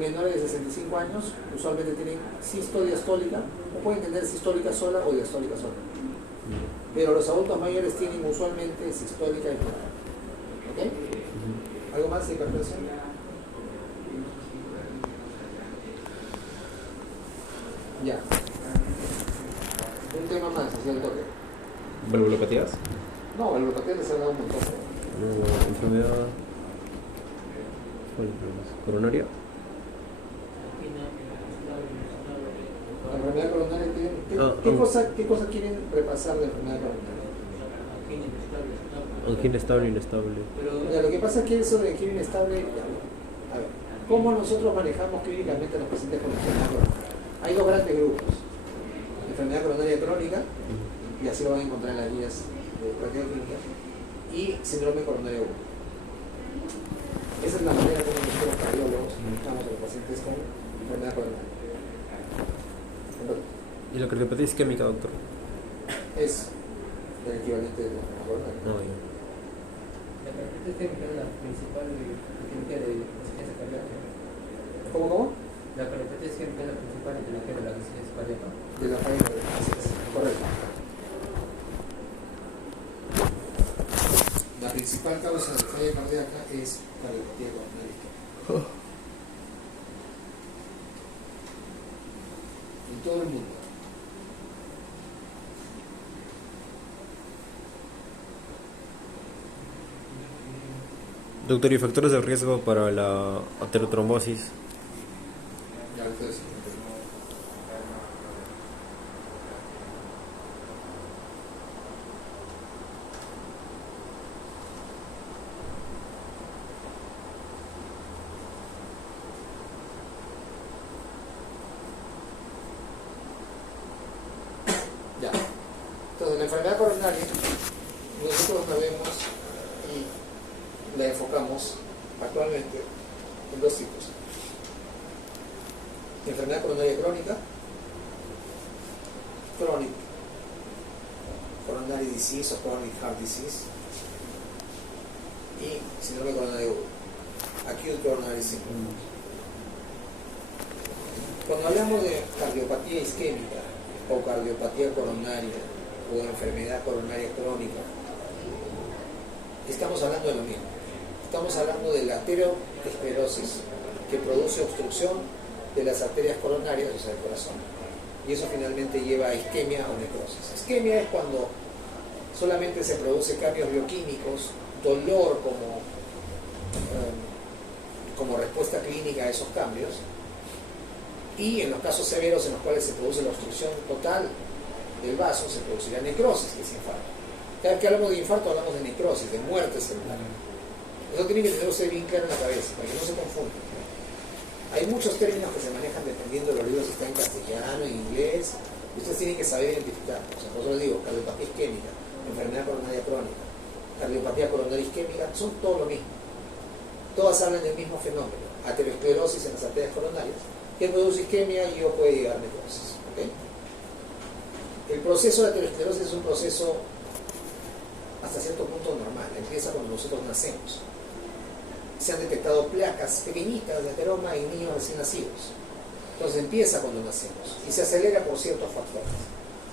menores de 65 años usualmente tienen sistodiastólica o pueden tener sistólica sola o diastólica sola. Pero los adultos mayores tienen usualmente sistólica y aislada. ¿Ok? ¿Algo más de hipertensión? Ya. Un tema más, así al toque. ¿Valvulopatías? No, valvulopatía les ha dado un montón. ¿Enfermedad coronaria? La enfermedad coronaria, ¿qué cosa quieren repasar de la enfermedad coronaria? Angina estable, inestable. Ya, lo que pasa es que eso de angina inestable, ya, a ver, ¿cómo nosotros manejamos clínicamente a los pacientes con enfermedad coronaria? Hay dos grandes grupos: enfermedad coronaria crónica, y así lo van a encontrar en las guías de práctica clínica, y síndrome coronario agudo. Esa es la manera como nosotros cardiólogos manejamos a los pacientes con enfermedad coronaria. ¿Y la cardiopatía isquémica, doctor? Es el equivalente de la enfermedad coronaria. No, ya. La carpeta isquémica es la principal etiología de insuficiencia cardíaca. ¿Cómo? La carpeta isquémica es la principal etiología de la insuficiencia cardíaca. De la falla cardíaca. Correcto. La principal causa de falla cardíaca es cardiopatía coronaria. En todo el mundo. Doctor, ¿y factores de riesgo para la aterotrombosis? Ya ustedes. la enfermedad coronaria nosotros la vemos y la enfocamos actualmente en dos tipos. Enfermedad coronaria crónica, chronic coronary disease o chronic heart disease, y síndrome coronario agudo, acute coronary syndrome. Cuando hablamos de cardiopatía isquémica o cardiopatía coronaria o enfermedad coronaria crónica, estamos hablando de lo mismo. Estamos hablando de la arteriosclerosis que produce obstrucción de las arterias coronarias, o sea, del corazón, y eso finalmente lleva a isquemia o necrosis. Isquemia es cuando solamente se produce cambios bioquímicos, dolor como respuesta clínica a esos cambios, y en los casos severos en los cuales se produce la obstrucción total del vaso se producirá necrosis, que es infarto. Cada vez que hablamos de infarto hablamos de necrosis, de muerte celular. Eso tiene que tenerse bien claro en la cabeza, para que no se confunda. Hay muchos términos que se manejan dependiendo de los libros, si está en castellano, en inglés, y ustedes tienen que saber identificar. O sea, por eso les digo, cardiopatía isquémica, enfermedad coronaria crónica, cardiopatía coronaria isquémica, son todo lo mismo. Todas hablan del mismo fenómeno, aterosclerosis en las arterias coronarias, que produce isquemia y o puede llegar a necrosis. ¿Okay? El proceso de aterosclerosis es un proceso hasta cierto punto normal, empieza cuando nosotros nacemos. Se han detectado placas pequeñitas de ateroma en niños recién nacidos. Entonces empieza cuando nacemos y se acelera por ciertos factores.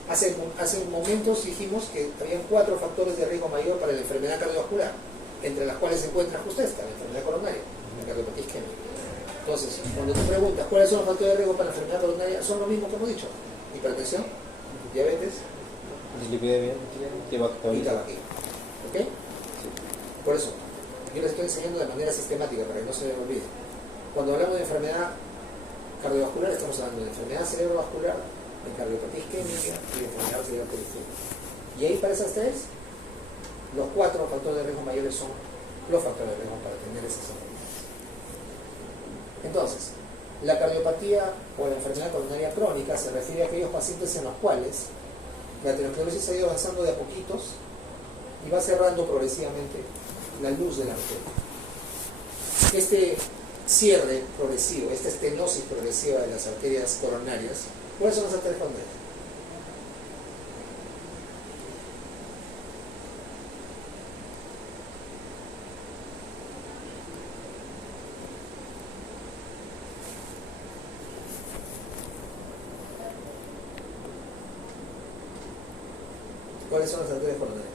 Hace momentos dijimos que habían 4 factores de riesgo mayor para la enfermedad cardiovascular, entre las cuales se encuentra justo esta, la enfermedad coronaria, la cardiopatía isquémica. Entonces, cuando tú preguntas cuáles son los factores de riesgo para la enfermedad coronaria, son los mismos que hemos dicho: hipertensión, diabetes, Dislipidemia, y tabaquismo. ¿Ok? Por eso, yo les estoy enseñando de manera sistemática para que no se me olvide. Cuando hablamos de enfermedad cardiovascular, estamos hablando de enfermedad cerebrovascular, de cardiopatía isquémica y de enfermedad arterial periférica. Y ahí para esas 3, los 4 factores de riesgo mayores son los factores de riesgo para tener esas enfermedades. Entonces, la cardiopatía o la enfermedad coronaria crónica se refiere a aquellos pacientes en los cuales la aterosclerosis ha ido avanzando de a poquitos y va cerrando progresivamente la luz de la arteria. Este cierre progresivo, esta estenosis progresiva de las arterias coronarias, ¿cuáles son las arterias coronarias? ¿Cuáles son las arterias coronarias?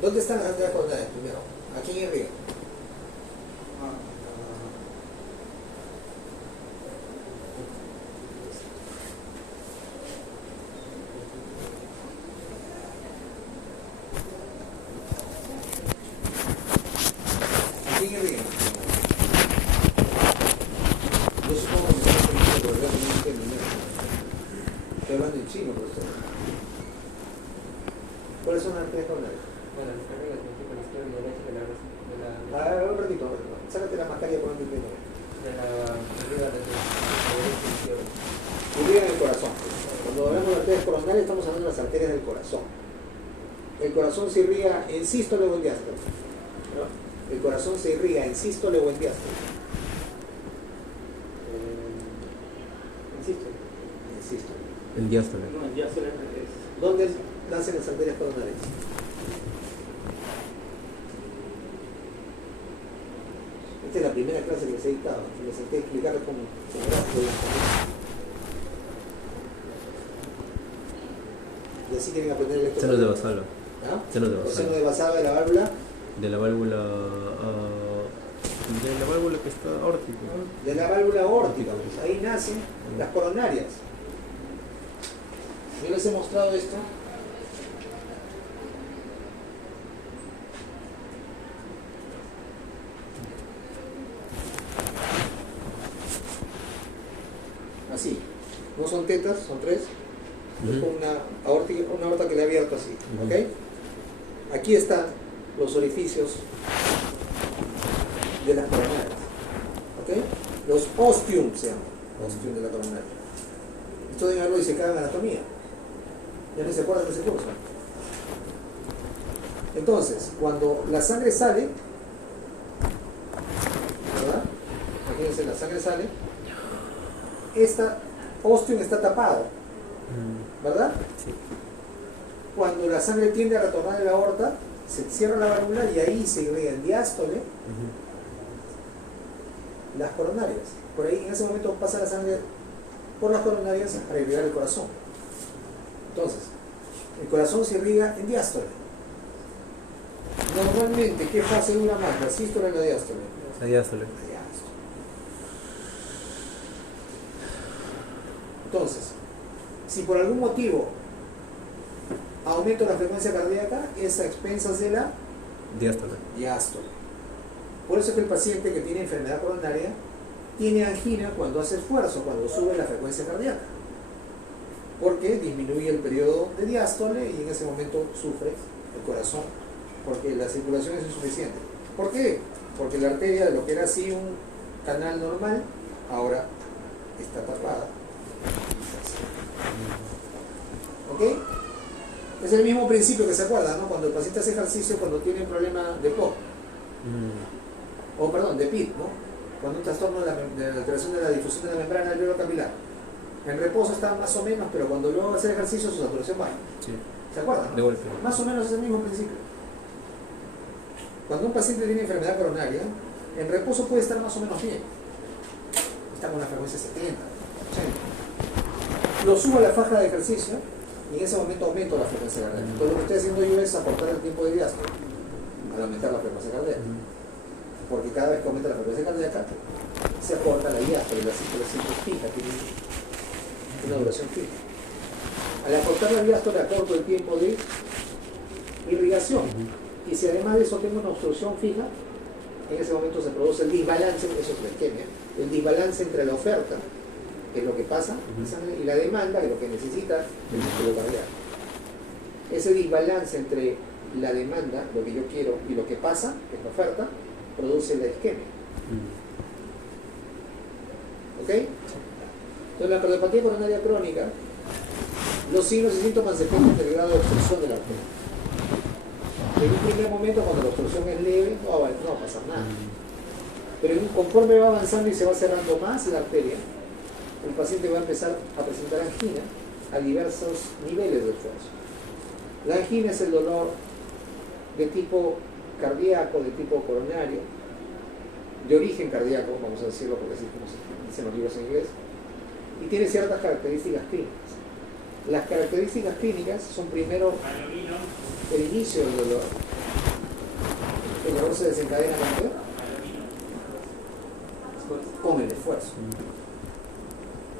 ¿Dónde están las arterias coronarias primero? Aquí en arriba. Aquí en arriba. Yo supongo que están entendiendo verdaderamente en el estoy hablando en chino, profesor. ¿Cuáles son las arterias coronarias? Bueno, los cardios significa la izquierda y la derecha Un ratito. Sácate la mascarilla por donde primero. de la arriba de la derecha y izquierda. Irriga en el corazón. Cuando hablamos de arterias coronarias estamos hablando de las arterias del corazón. El corazón se irriga en sístole o en diástole. ¿No? El corazón se irriga en sístole o en diástole. En sístole. En sístole. en diástole. No, ya se le es. ¿Dónde nacen las arterias coronarias? Esta es la primera clase que les he dictado. Les intenté explicarles cómo se gráfico de y así tienen que aprender el Senos de Basalo. ¿Ah? Senos de El Basalo. seno de basada de la válvula, De la válvula. De la válvula que está aórtica. de la válvula aórtica, pues ahí nacen las coronarias. Yo les he mostrado esto. Así, no son tetas, son 3. Es como una aorta que le he abierto así, ¿ok? Aquí están los orificios de las coronarias, ¿ok? Los ostium se llaman, ostium de la coronaria. Esto deben haberlo disecado en anatomía. Ya no se acuerdan de ese curso. Entonces, cuando la sangre sale, ¿verdad? Imagínense, la sangre sale, esta ostium está tapado, ¿verdad? Sí. Cuando la sangre tiende a retornar de la aorta, se cierra la válvula y ahí se irriga en diástole las coronarias. Por ahí, en ese momento pasa la sangre por las coronarias para irrigar el corazón. Entonces, el corazón se irriga en diástole. Normalmente, ¿qué fase dura más? ¿La sístole o la diástole? La diástole. La diástole. Entonces, si por algún motivo aumento la frecuencia cardíaca, es a expensas de la Diástole. diástole. Por eso es que el paciente que tiene enfermedad coronaria tiene angina cuando hace esfuerzo, cuando sube la frecuencia cardíaca, porque disminuye el periodo de diástole y en ese momento sufre el corazón, porque la circulación es insuficiente. ¿Por qué? Porque la arteria, de lo que era así un canal normal, ahora está tapada. ¿Ok? Es el mismo principio que se acuerda, ¿no? Cuando el paciente hace ejercicio, cuando tiene un problema de POC, o perdón, de PIT, ¿no? Cuando un trastorno de la alteración de la difusión de la membrana alveolar capilar. En reposo está más o menos, pero cuando luego hace ejercicio su saturación baja. Sí. ¿Se acuerdan? ¿No? De golpe. Más o menos es el mismo principio. Cuando un paciente tiene enfermedad coronaria, en reposo puede estar más o menos bien. Está con una frecuencia 70, 80. Lo subo a la faja de ejercicio y en ese momento aumento la frecuencia cardíaca. Entonces lo que estoy haciendo yo es acortar el tiempo de diástole al aumentar la frecuencia cardíaca. Porque cada vez que aumenta la frecuencia cardíaca, se acorta la diástole, la sístole siempre es fija, tiene una duración fija. Al acortar la diástole acorto el tiempo de irrigación. Y si además de eso tengo una obstrucción fija, en ese momento se produce el desbalance, eso es la isquemia, el desbalance entre la oferta, que es lo que pasa, y la demanda, que es lo que necesita el músculo cardíaco. Ese desbalance entre la demanda, lo que yo quiero, y lo que pasa, que es la oferta, produce la isquemia. ¿Ok? Entonces la cardiopatía coronaria crónica, los signos y síntomas dependen del grado de obstrucción de la arteria. En un primer momento, cuando la obstrucción es leve, no va a pasar nada. Pero conforme va avanzando y se va cerrando más la arteria, el paciente va a empezar a presentar angina a diversos niveles de esfuerzo. La angina es el dolor de tipo cardíaco, de tipo coronario, de origen cardíaco, vamos a decirlo porque así como se dicen los libros en inglés, y tiene ciertas características clínicas. Las características clínicas son primero el inicio del dolor. El dolor se desencadena con el esfuerzo.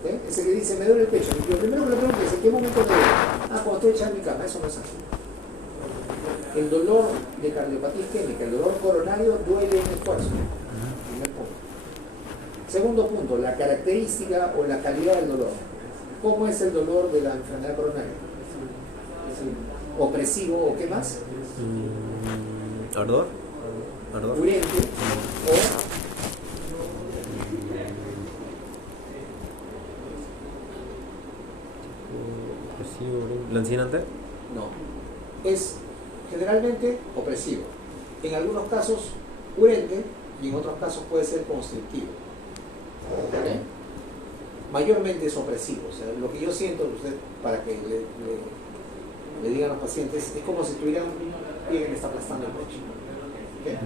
¿Sí? Ese que dice, me duele el pecho. Lo primero que le pregunto es, ¿en qué momento te duele? Cuando estoy echando mi cama, eso no es así. El dolor de cardiopatía isquémica, el dolor coronario, duele en esfuerzo. Primer punto. Segundo punto, la característica o la calidad del dolor. ¿Cómo es el dolor de la enfermedad coronaria? ¿Opresivo o qué más? ¿Ardor? Urente o ¿lancinante? no. Es generalmente opresivo. En algunos casos urente y en otros casos puede ser constrictivo. ¿Okay? Mayormente es opresivo. O sea, lo que yo siento, usted, para que le digan a los pacientes, es como si tuvieran un pie que me está aplastando el pecho. ¿Okay?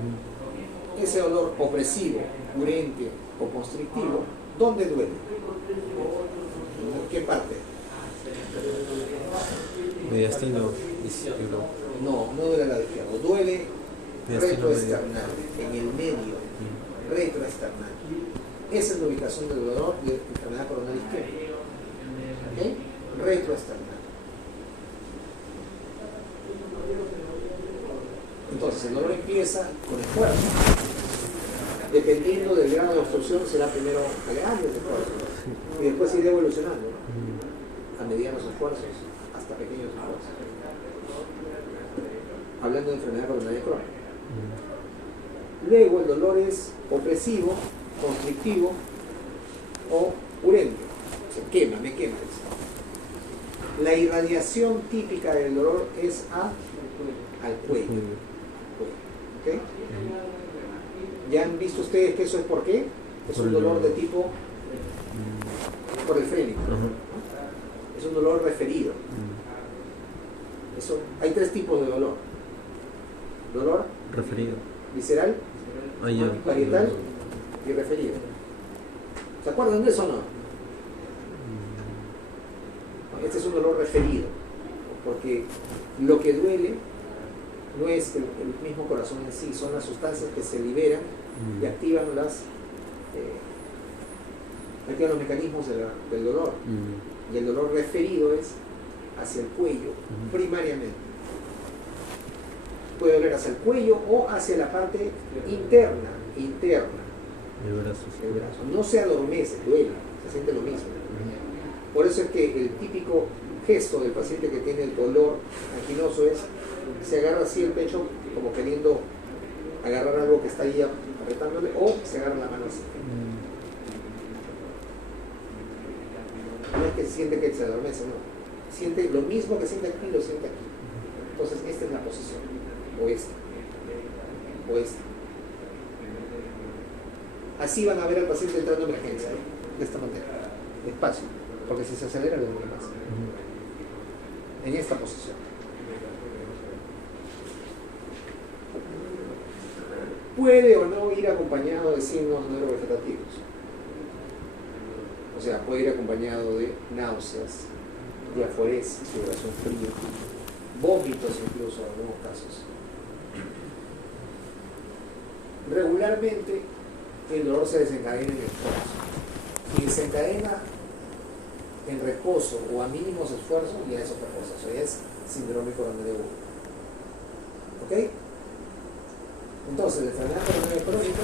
Ese dolor opresivo, urente o constrictivo, ¿dónde duele? ¿En qué parte? Mediastino izquierdo. No, no duele al lado izquierdo, duele Mediastino retroesternal, en el medio, retroesternal. Esa es la ubicación del dolor de enfermedad coronaria isquémica. ¿Okay? Retroesternal. Entonces, el dolor empieza con esfuerzo. Dependiendo del grado de obstrucción, será primero a grandes esfuerzos y después irá evolucionando, ¿no? A medianos esfuerzos hasta pequeños esfuerzos. Hablando de enfermedad coronaria crónica. Luego el dolor es opresivo, constrictivo o urente. Se quema, me quema. La irradiación típica del dolor es al cuello. ¿Ok? ¿Ya han visto ustedes que eso es por qué? Es un dolor de tipo porfírico. Es un dolor referido. Eso, hay tres tipos de dolor. Dolor Referido. visceral, Ah, ya. parietal y referido. ¿Se acuerdan de eso o no? Este es un dolor referido, porque lo que duele no es el mismo corazón en sí, son las sustancias que se liberan y activan los mecanismos del dolor. Y el dolor referido es hacia el cuello, primariamente. Puede doler hacia el cuello o hacia la parte interna. El brazo. El brazo. No se adormece, duele, se siente lo mismo. Por eso es que el típico gesto del paciente que tiene el dolor anginoso es se agarra así el pecho como queriendo agarrar algo que está ahí apretándole, o se agarra la mano así. No es que se siente que se adormece, no. Siente lo mismo que siente aquí, lo siente aquí. Entonces esta es la posición, o esta. Así van a ver al paciente entrando en emergencia, ¿no? De esta manera, despacio, porque si se acelera le duele más. En esta posición. Puede o no ir acompañado de signos neurovegetativos. O sea, puede ir acompañado de náuseas, diaforesis, sudoración fría, vómitos incluso en algunos casos. Regularmente el dolor se desencadena en el esfuerzo. Si desencadena en reposo o a mínimos esfuerzos, ya es otra cosa, o sea, ya es síndrome coronario agudo. ¿Ok? Entonces, la enfermedad coronaria crónica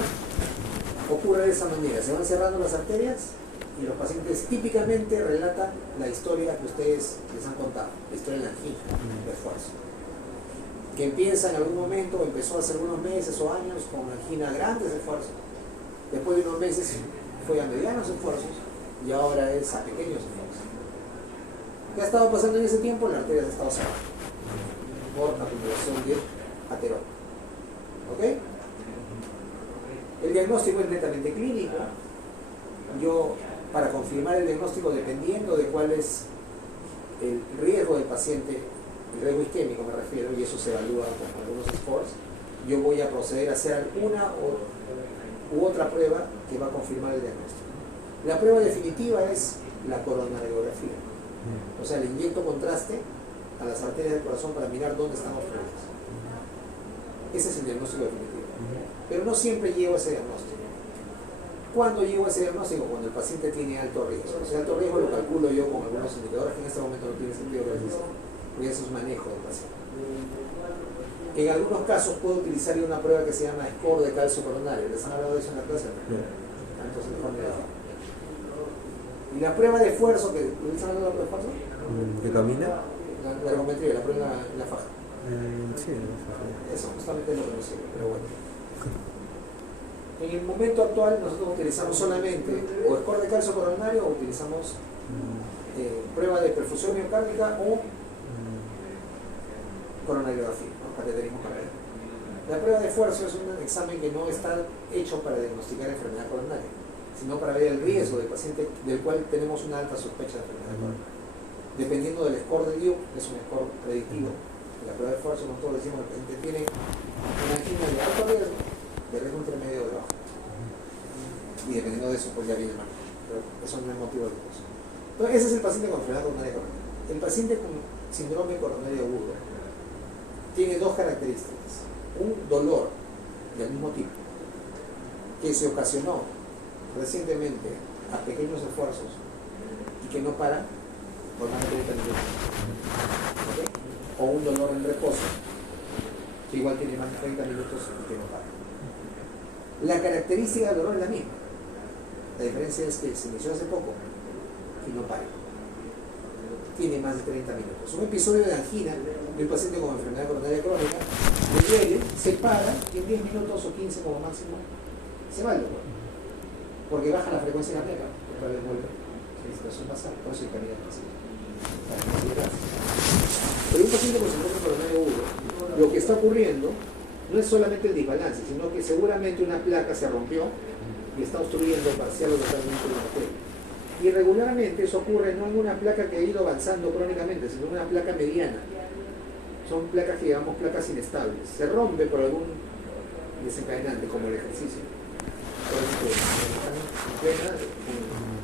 ocurre de esa manera, se van cerrando las arterias y los pacientes típicamente relatan la historia que ustedes les han contado, la historia de la angina de esfuerzo, que empieza en algún momento, empezó hace algunos meses o años con angina a grandes esfuerzos, después de unos meses fue a medianos esfuerzos y ahora es a pequeños esfuerzos. ¿Qué ha estado pasando en ese tiempo? La arteria se ha estado cerrando por acumulación de ateroma. ¿Ok? El diagnóstico es netamente clínico. Yo, para confirmar el diagnóstico, dependiendo de cuál es el riesgo del paciente, el riesgo isquémico me refiero, y eso se evalúa con algunos scores, yo voy a proceder a hacer una u otra prueba que va a confirmar el diagnóstico. La prueba definitiva es la coronariografía. O sea, le inyecto contraste a las arterias del corazón para mirar dónde están obstruidas. Ese es el diagnóstico definitivo. Pero no siempre llego a ese diagnóstico. ¿Cuándo llego a ese diagnóstico? Cuando el paciente tiene alto riesgo. O sea, alto riesgo lo calculo yo con algunos indicadores que en este momento no tiene sentido que les diga, porque eso es manejo del paciente. En algunos casos puedo utilizar una prueba que se llama score de calcio coronario. ¿Les han hablado de eso en la clase? Entonces mejor me dejo. ¿Y la prueba de esfuerzo? ¿Les han hablado de la prueba de esfuerzo? ¿Que camina? La ergometría, la prueba en la faja. Sí, Eso justamente es lo que no sirve, pero bueno. En el momento actual nosotros utilizamos solamente o score de calcio coronario o utilizamos prueba de perfusión miocárdica o coronariografía, ¿no? Cateterismo cardíaco. La prueba de esfuerzo es un examen que no está hecho para diagnosticar enfermedad coronaria, sino para ver el riesgo del paciente del cual tenemos una alta sospecha de enfermedad coronaria. Dependiendo del score de Duke, es un score predictivo. La prueba de esfuerzo, nosotros decimos que el paciente tiene una angina de alto riesgo, de riesgo intermedio o de bajo. Y dependiendo de eso, pues ya viene mal. Pero eso no es motivo de cosa. Entonces, ese es el paciente con enfermedad coronaria crónica. El paciente con síndrome coronario agudo tiene dos características. Un dolor del mismo tipo, que se ocasionó recientemente a pequeños esfuerzos y que no para por más de 30 minutos. ¿Okay? O un dolor en reposo, que igual tiene más de 30 minutos y que no para. La característica del dolor es la misma. La diferencia es que se inició hace poco y no para. Tiene más de 30 minutos. Un episodio de angina de un paciente con enfermedad coronaria crónica le duele, se para y en 10 minutos o 15 como máximo se va el dolor. Porque baja la frecuencia cardíaca, otra vez vuelve la situación basal, por eso el camino al paciente. Pero un paciente con síndrome coronario agudo, lo que está ocurriendo no es solamente el desbalance, sino que seguramente una placa se rompió y está obstruyendo parcial o totalmente una arteria. Y regularmente eso ocurre no en una placa que ha ido avanzando crónicamente, sino en una placa mediana. Son placas que llamamos placas inestables. Se rompe por algún desencadenante, como el ejercicio. Por ejemplo,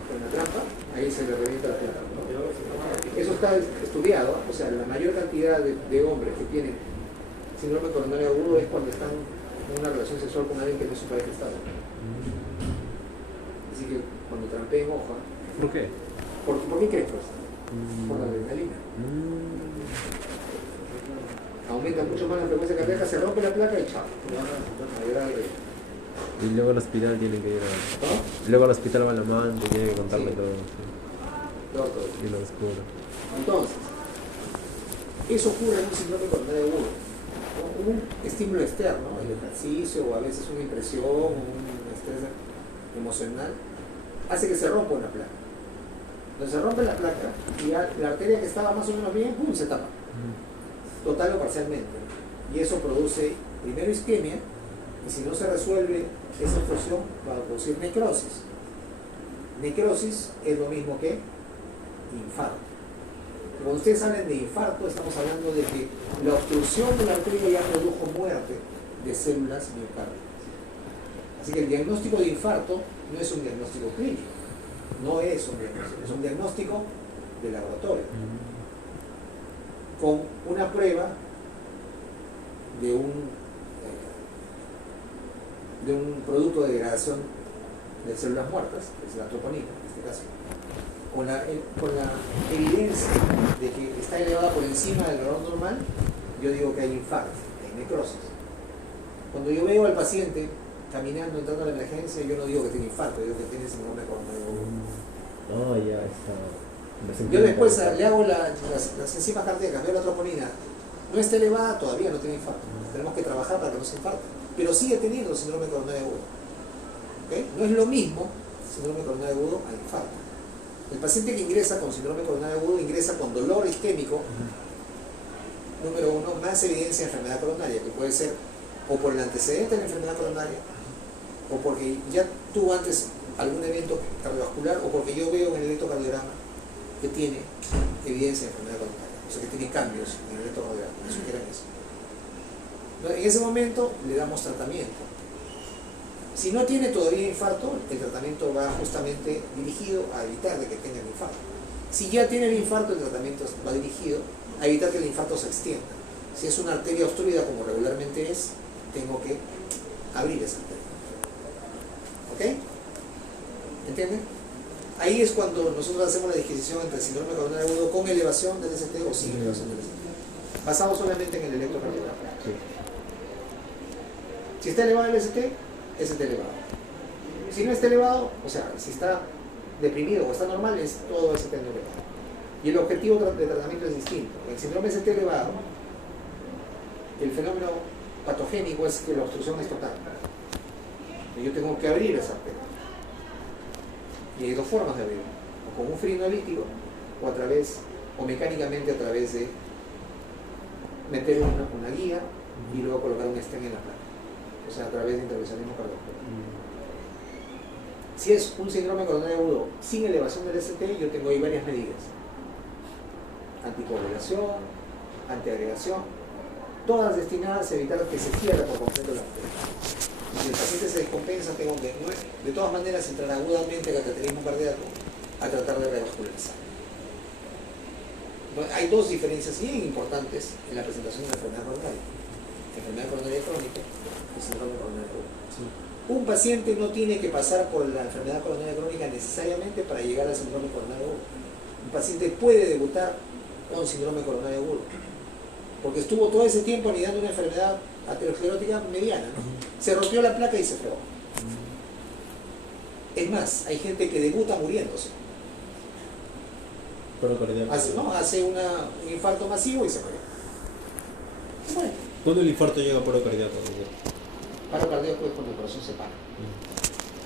con la trampa, ahí se le revienta la placa, ¿no? Eso está estudiado, o sea, la mayor cantidad de hombres que tienen síndrome coronario agudo es cuando están en una relación sexual con alguien que no es su pareja estable. Así que cuando trampeen hoja. ¿Por qué? ¿Por qué crees? Pues? Por la adrenalina. Aumenta mucho más la frecuencia cardíaca, se rompe la placa y chao. Y luego al hospital tienen que ir a... ¿No? Y luego al hospital va la amante, tiene que contarle Sí. todo. Doctor. Y lo descubre. Entonces, eso ocurre en un síndrome coronario agudo. Un estímulo externo, el ejercicio o a veces una impresión o un estrés emocional, hace que se rompa una placa. Entonces se rompe la placa y la arteria que estaba más o menos bien, ¡pum!, se tapa. Total o parcialmente. Y eso produce primero isquemia, y si no se resuelve esa obstrucción va a producir necrosis. Necrosis es lo mismo que infarto. Cuando ustedes hablan de infarto, estamos hablando de que la obstrucción de la arteria ya produjo muerte de células miocárdiacas. Así que el diagnóstico de infarto no es un diagnóstico clínico, no es un diagnóstico, es un diagnóstico de laboratorio, con una prueba de un producto de degradación de células muertas, que es la troponina en este caso, con la evidencia de que está elevada por encima del valor normal, yo digo que hay infarto, hay necrosis. Cuando yo veo al paciente caminando, entrando a la emergencia, yo no digo que tiene infarto, yo digo que tiene síndrome coronario agudo. Ya está. Yo después le hago las enzimas cardíacas, veo la troponina, no está elevada, todavía no tiene infarto. Tenemos que trabajar para que no se infarte, pero sigue teniendo síndrome coronario agudo. ¿Okay? No es lo mismo síndrome coronario agudo al infarto. El paciente que ingresa con síndrome coronario agudo ingresa con dolor isquémico, número uno, más evidencia de enfermedad coronaria, que puede ser o por el antecedente de la enfermedad coronaria, o porque ya tuvo antes algún evento cardiovascular, o porque yo veo en el electrocardiograma que tiene evidencia de enfermedad coronaria, o sea que tiene cambios en el electrocardiograma, que sugieran eso. En ese momento le damos tratamiento. Si no tiene todavía infarto, el tratamiento va justamente dirigido a evitar de que tenga el infarto. Si ya tiene el infarto, el tratamiento va dirigido a evitar que el infarto se extienda. Si es una arteria obstruida, como regularmente es, tengo que abrir esa arteria. ¿Ok? ¿Entienden? Ahí es cuando nosotros hacemos la disquisición entre el síndrome coronario agudo con elevación del ST o sin elevación del ST. Basado solamente en el electrocardiograma. Sí. Si está elevado el ST elevado. Si no está elevado, o sea, si está deprimido o está normal, es todo ST no elevado. Y el objetivo de tratamiento es distinto. En el síndrome ST elevado, el fenómeno patogénico es que la obstrucción es total. Y yo tengo que abrir esa arteria. Y hay dos formas de abrirlo: o con un frenolítico, o mecánicamente a través de meter una guía y luego colocar un stent en la placa. O sea, a través de intervencionismo cardiovascular. Si es un síndrome coronario agudo sin elevación del ST, yo tengo ahí varias medidas: anticoagulación, antiagregación, todas destinadas a evitar que se cierre por completo la arteria. Si el paciente se descompensa, tengo que de todas maneras entrar agudamente al cateterismo cardíaco a tratar de revascularizar. Hay dos diferencias bien importantes en la presentación de la enfermedad coronaria: enfermedad coronaria crónica y síndrome coronario agudo. Sí. Un paciente no tiene que pasar por la enfermedad coronaria crónica necesariamente para llegar al síndrome coronario agudo. Un paciente puede debutar con síndrome coronario agudo, porque estuvo todo ese tiempo anidando una enfermedad aterosclerótica mediana, ¿no? Se rompió la placa y se fregó. Es más, hay gente que debuta muriéndose. Paro cardíaco. Hace un infarto masivo y se muere. Bueno, ¿Cuándo el infarto llega a paro cardíaco? paro cardíaco es cuando el corazón se para.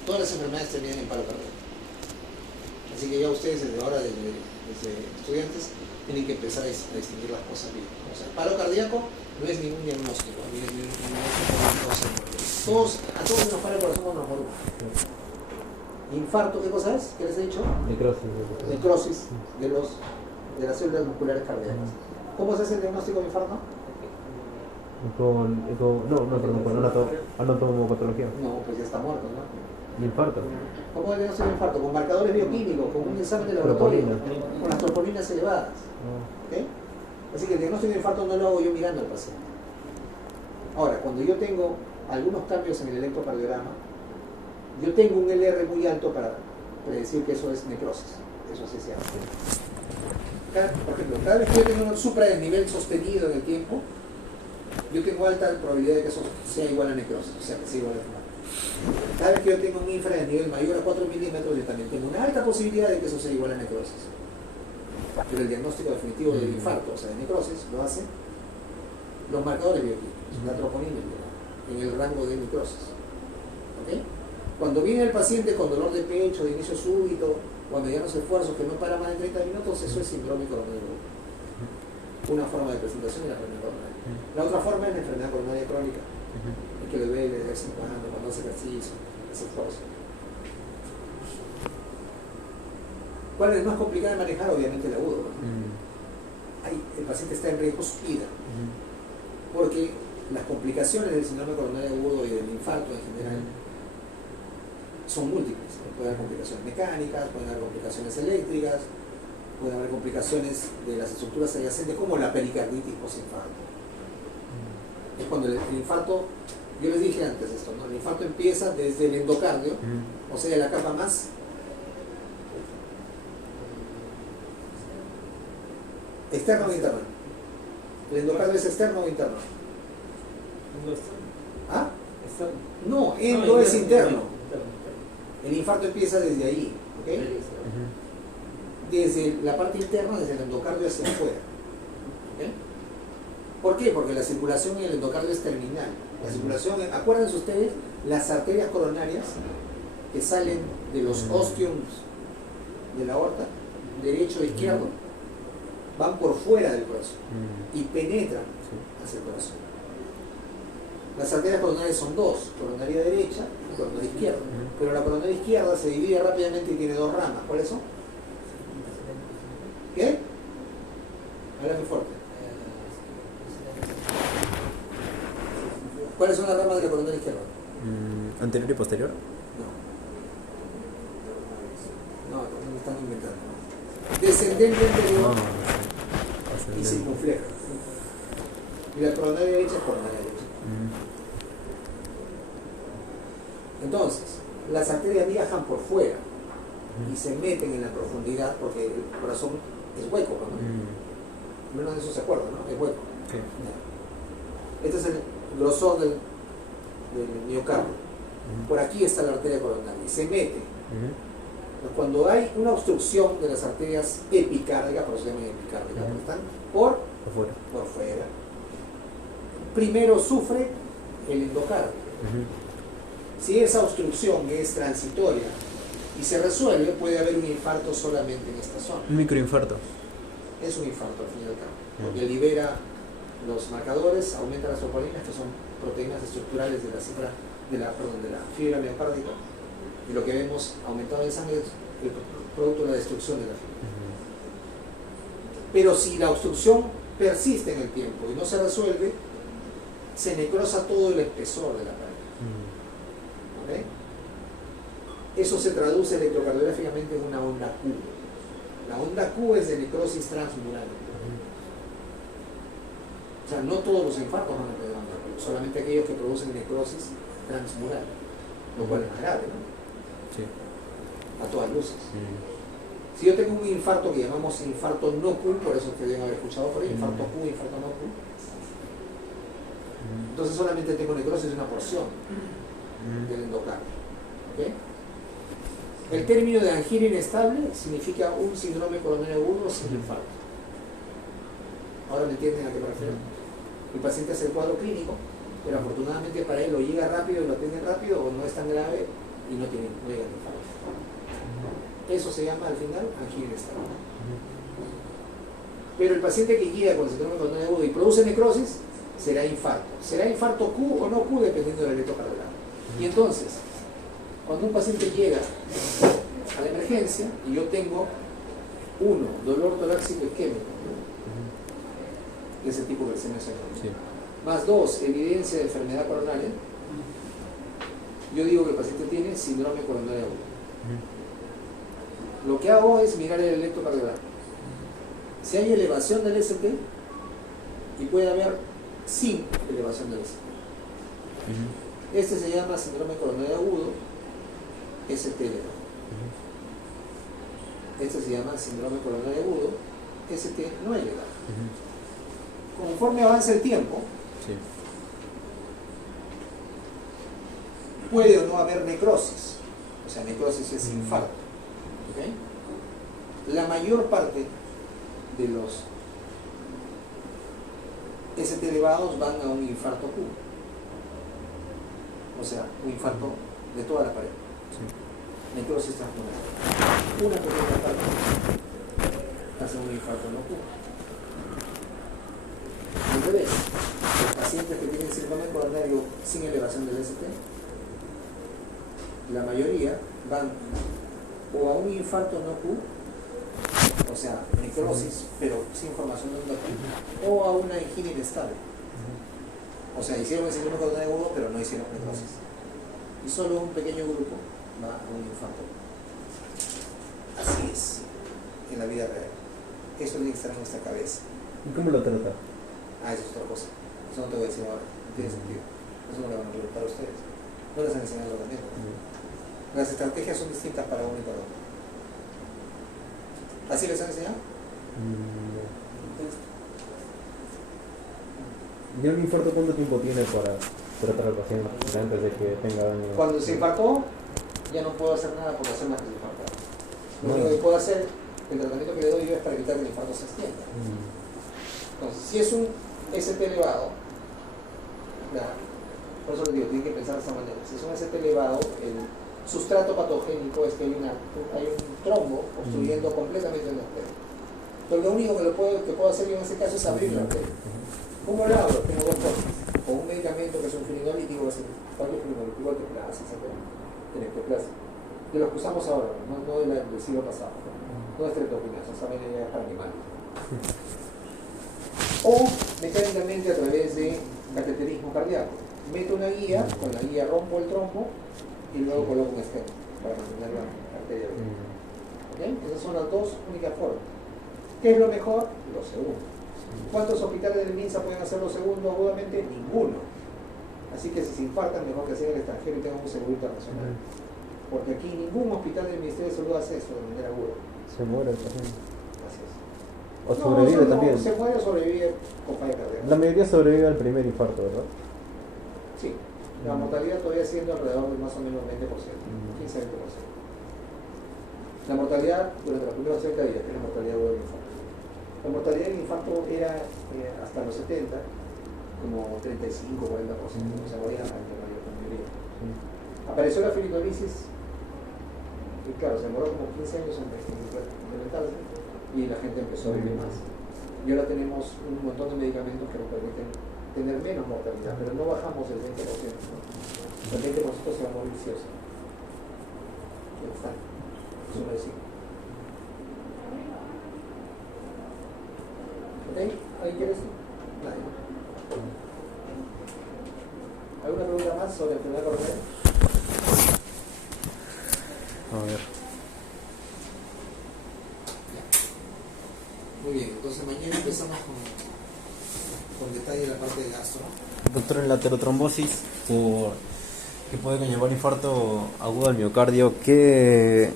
Todas las enfermedades terminan en paro cardíaco. Así que ya ustedes desde ahora, desde estudiantes, tienen que empezar a distinguir las cosas bien. O sea, el paro cardíaco no es ningún diagnóstico, ni es ningún diagnóstico. A todos nos para el corazón cuando nos morimos. Infarto, ¿qué cosa es? ¿Qué les he dicho? Necrosis de las células musculares cardíacas. ¿Cómo se hace el diagnóstico de infarto? Con anatomopatología. No, pues ya está muerto, ¿no? Infarto. ¿Cómo es el diagnóstico de infarto? Con marcadores bioquímicos, con un examen de laboratorio, con las tropolinas elevadas. ¿Ok? Así que el diagnóstico de infarto no lo hago yo mirando al paciente. Ahora, cuando yo tengo algunos cambios en el electrocardiograma, yo tengo un LR muy alto para predecir que eso es necrosis. Eso sí se llama. Por ejemplo, cada vez que yo tengo un supra-desnivel sostenido en el tiempo, yo tengo alta probabilidad de que eso sea igual a necrosis, o sea, que sea igual a infarto. Cada vez que yo tengo un infradesnivel mayor a 4 milímetros, yo también tengo una alta posibilidad de que eso sea igual a necrosis. Pero el diagnóstico definitivo del infarto, o sea, de necrosis, lo hacen los marcadores bioquímicos, la troponina en el rango de necrosis. ¿Okay? Cuando viene el paciente con dolor de pecho, de inicio súbito, o a medianos esfuerzos que no para más de 30 minutos, eso es síndrome coronario. Una forma de presentación de la enfermedad coronaria. La otra forma es la enfermedad coronaria crónica, que le duele de vez en cuando hace ejercicio, hace esfuerzo. ¿Cuál es el más complicado de manejar? Obviamente el agudo, ¿no? El paciente está en riesgo su vida, porque las complicaciones del síndrome coronario agudo y del infarto en general son múltiples. Puede haber complicaciones mecánicas, pueden haber complicaciones eléctricas, pueden haber complicaciones de las estructuras adyacentes, como la pericarditis posinfarto. Es cuando el infarto, yo les dije antes esto, ¿no? El infarto empieza desde el endocardio, o sea, la capa más externo o interno. ¿El endocardio es externo o interno? ¿Ah? No, endo es interno. El infarto empieza desde ahí, ¿ok? Desde la parte interna, desde el endocardio hacia afuera. ¿Okay? ¿Por qué? Porque la circulación en el endocardio es terminal. La circulación, acuérdense ustedes, las arterias coronarias que salen de los ostiums de la aorta, derecho e izquierdo, van por fuera del corazón y penetran hacia el corazón. Las arterias coronarias son dos, coronaria derecha y coronaria izquierda. Pero la coronaria izquierda se divide rápidamente y tiene dos ramas. ¿Cuáles son? ¿Qué? Háblame fuerte. ¿Cuáles son las ramas de la coronaria izquierda? ¿Anterior y posterior? No, me están inventando. Descendente anterior y circunfleja. Y la coronaria derecha es coronaria derecha. Entonces, las arterias viajan por fuera y se meten en la profundidad porque el corazón es hueco, ¿no? Menos de eso se acuerda, ¿no? Es hueco. Okay. Este es el grosor del miocardio. Por aquí está la arteria coronaria y se mete. Cuando hay una obstrucción de las arterias epicárdicas, por eso se llaman epicárdicas, porque están por fuera. Primero sufre el endocardio. Si esa obstrucción es transitoria y se resuelve, puede haber un infarto solamente en esta zona. Un microinfarto. Es un infarto al fin y al cabo, porque libera los marcadores, aumenta las tropolinas, que son proteínas estructurales de la fibra miocárdica, y lo que vemos aumentado en sangre es el producto de la destrucción de la fibra. Pero si la obstrucción persiste en el tiempo y no se resuelve, se necrosa todo el espesor de la pared. ¿Okay? Eso se traduce electrocardiográficamente en una onda Q. La onda Q es de necrosis transmural. O sea, no todos los infartos van a tener onda Q, solamente aquellos que producen necrosis transmural, lo cual es más grave, ¿no? Sí. A todas luces. Si yo tengo un infarto que llamamos infarto no Q, por eso que deben haber escuchado por ahí, infarto Q, infarto no Q, entonces solamente tengo necrosis de una porción del endocardio. ¿Okay? El término de angina inestable significa un síndrome coronario agudo sin infarto. Ahora me entienden a qué me refiero. El paciente hace el cuadro clínico, pero afortunadamente para él lo llega rápido y lo atiende rápido, o no es tan grave y no llega al infarto. Eso se llama al final angina de Estado. Pero el paciente que llega con síndrome coronario agudo y produce necrosis será infarto. Será infarto Q o no Q dependiendo del electrocardiograma. Y entonces, cuando un paciente llega a la emergencia y yo tengo 1, dolor torácico isquémico, que es el tipo que se menciona, Sí. más 2, evidencia de enfermedad coronaria, yo digo que el paciente tiene síndrome coronario agudo. Lo que hago es mirar el electrocardiograma. Si hay elevación del ST, y puede haber sin elevación del ST. Este se llama síndrome coronario agudo, ST elevado. Este se llama síndrome coronario agudo, ST no elevado. Conforme avanza el tiempo, Sí. puede o no haber necrosis. O sea, necrosis es infarto. ¿Ok? La mayor parte de los ST elevados van a un infarto Q. O sea, un infarto de toda la pared. Necrosis transcraniana. Una pequeña parte hace un infarto no Q. Al revés, los pacientes que tienen síndrome coronario sin elevación del ST, la mayoría van o a un infarto no Q, o sea, necrosis, pero sin formación de onda Q, o a una angina inestable. O sea, hicieron el síndrome coronario agudo, pero no hicieron necrosis. Y solo un pequeño grupo va a un infarto. Así es, en la vida real. Eso tiene que estar en nuestra cabeza. ¿Y cómo lo trata? Ah, eso es otra cosa. Eso no te voy a decir ahora. No tiene sentido. Eso no lo van a preguntar a ustedes. No les han enseñado también. Las estrategias son distintas para uno y para otro. ¿Así les han enseñado? ¿Y un infarto cuánto tiempo tiene para tratar al paciente antes de que tenga daño? Cuando se infartó, ya no puedo hacer nada por hacer más que se infartar. Lo único que puedo hacer, el tratamiento que le doy yo es para evitar que el infarto se extienda. Entonces, si es un ST elevado, por eso les digo, tienen que pensar de esta manera. Si es un ST elevado, el sustrato patogénico es que hay un trombo obstruyendo completamente la arteria. Entonces, lo único que puedo hacer yo en ese caso es abrir la arteria. ¿Cómo lo abro? Tengo dos formas. Con un medicamento que es un fibrinolítico, cualquier fibrinolítico, igual que plazas, tenectoplazas, de los que usamos ahora, no del siglo pasado, no estreptoquinasa, esa vaina ya es para animales. O mecánicamente a través de cateterismo cardíaco. Meto una guía, con la guía rompo el trombo y luego coloco un esquema para mantener la arteria abierta. ¿Okay? Esas son las dos únicas formas. ¿Qué es lo mejor? Lo segundo. ¿Cuántos hospitales del MINSA pueden hacer lo segundo agudamente? Ninguno. Así que si se infartan, mejor que sea en el extranjero y tengan un seguro internacional. Porque aquí ningún hospital del Ministerio de Salud hace eso de manera aguda. Se muere el paciente. Así es. O sobrevive también. Se muere o sobrevive con falla cardíaca. La mayoría sobrevive al primer infarto, ¿verdad? Sí. La mortalidad todavía siendo alrededor de más o menos 20%, 15-20%. La mortalidad durante los primeros 30 días, que es la mortalidad del infarto. La mortalidad del infarto era hasta los 70, como 35-40%, o sea, morían la mayoría. Apareció la fibrinolisis, y claro, se demoró como 15 años en implementarse, y la gente empezó a vivir más. Y ahora tenemos un montón de medicamentos que nos permiten tener menos mortalidad, pero no bajamos el 20%, ¿no? El 20% se va a morir sí o sí. Ya está. Eso lo decimos. ¿Ok? ¿Alguien quiere decir? Nadie. ¿Alguna pregunta más sobre enfermedad coronaria? A ver. Muy bien, entonces mañana empezamos con detalle la parte de gastro. Doctor, en la aterotrombosis, que puede conllevar infarto agudo al miocardio, ¿qué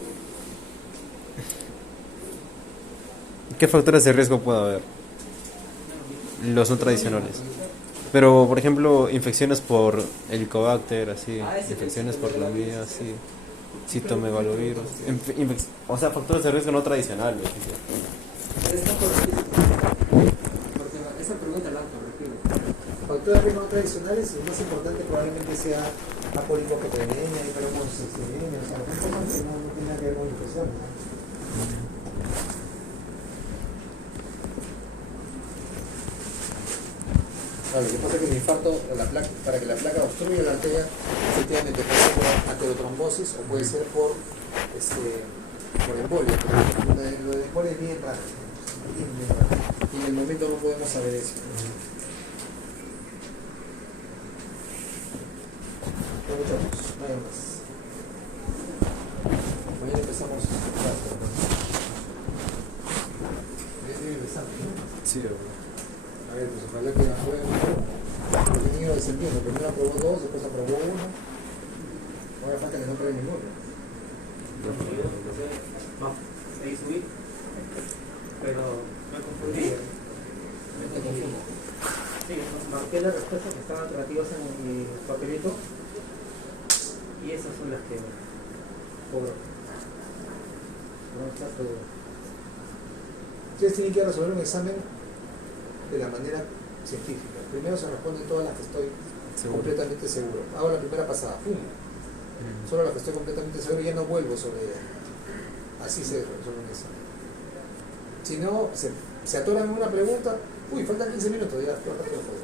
factores de riesgo puede haber? Los no tradicionales. Pero, por ejemplo, infecciones por helicobacter, así, infecciones por clamidia, así, citomegalovirus, o sea, factores de riesgo no tradicionales. Esa pregunta la corregimos. Factores de riesgo no tradicionales, el más importante probablemente sea apolipoproteinemia, hiperhomocisteína, o sea, son cosas que no tienen nada que ver con infección. Claro, lo que pasa es que el infarto, para que la placa obstruya la arteria, efectivamente puede ser por arteriotrombosis o puede ser por embolia, pero lo de embolia es bien raro, bien raro. Y en el momento no podemos saber eso. Bueno, muchachos, no hay más. Mañana empezamos clase. Debe empezar, ¿no? Sí, A ver, pues ojalá que la jueguen. Porque he tenido descendiendo. Primero aprobó 2, después aprobó 1. Ahora falta que no apruebe ninguno. No, ahí subí, pero me confundí. Me confundo. Sí, marqué las respuestas que estaban alternativas en mi papelito y esas son las que cobro. No está todo. Ustedes tienen que resolver un examen de la manera científica. Primero se responden todas las que estoy completamente seguro. Hago la primera pasada, ¡pum! Solo las que estoy completamente seguro y ya no vuelvo sobre ella. Así se resuelve un examen. Si no, se atoran en una pregunta, uy, faltan 15 minutos, ya todo el resto lo puedo.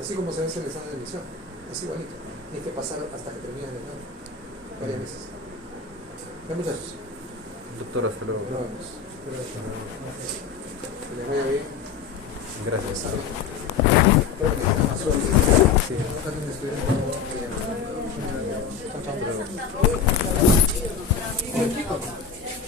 Así como se vence el examen de admisión, así igualito. Tienes que pasar hasta que termines el examen, varias veces. ¿Qué muchachos? doctor, hasta luego. Nos vemos. Que les vaya bien. Gracias. Espero que tengan más suerte. Sí. No traten de estudiar todo. Chao, chao.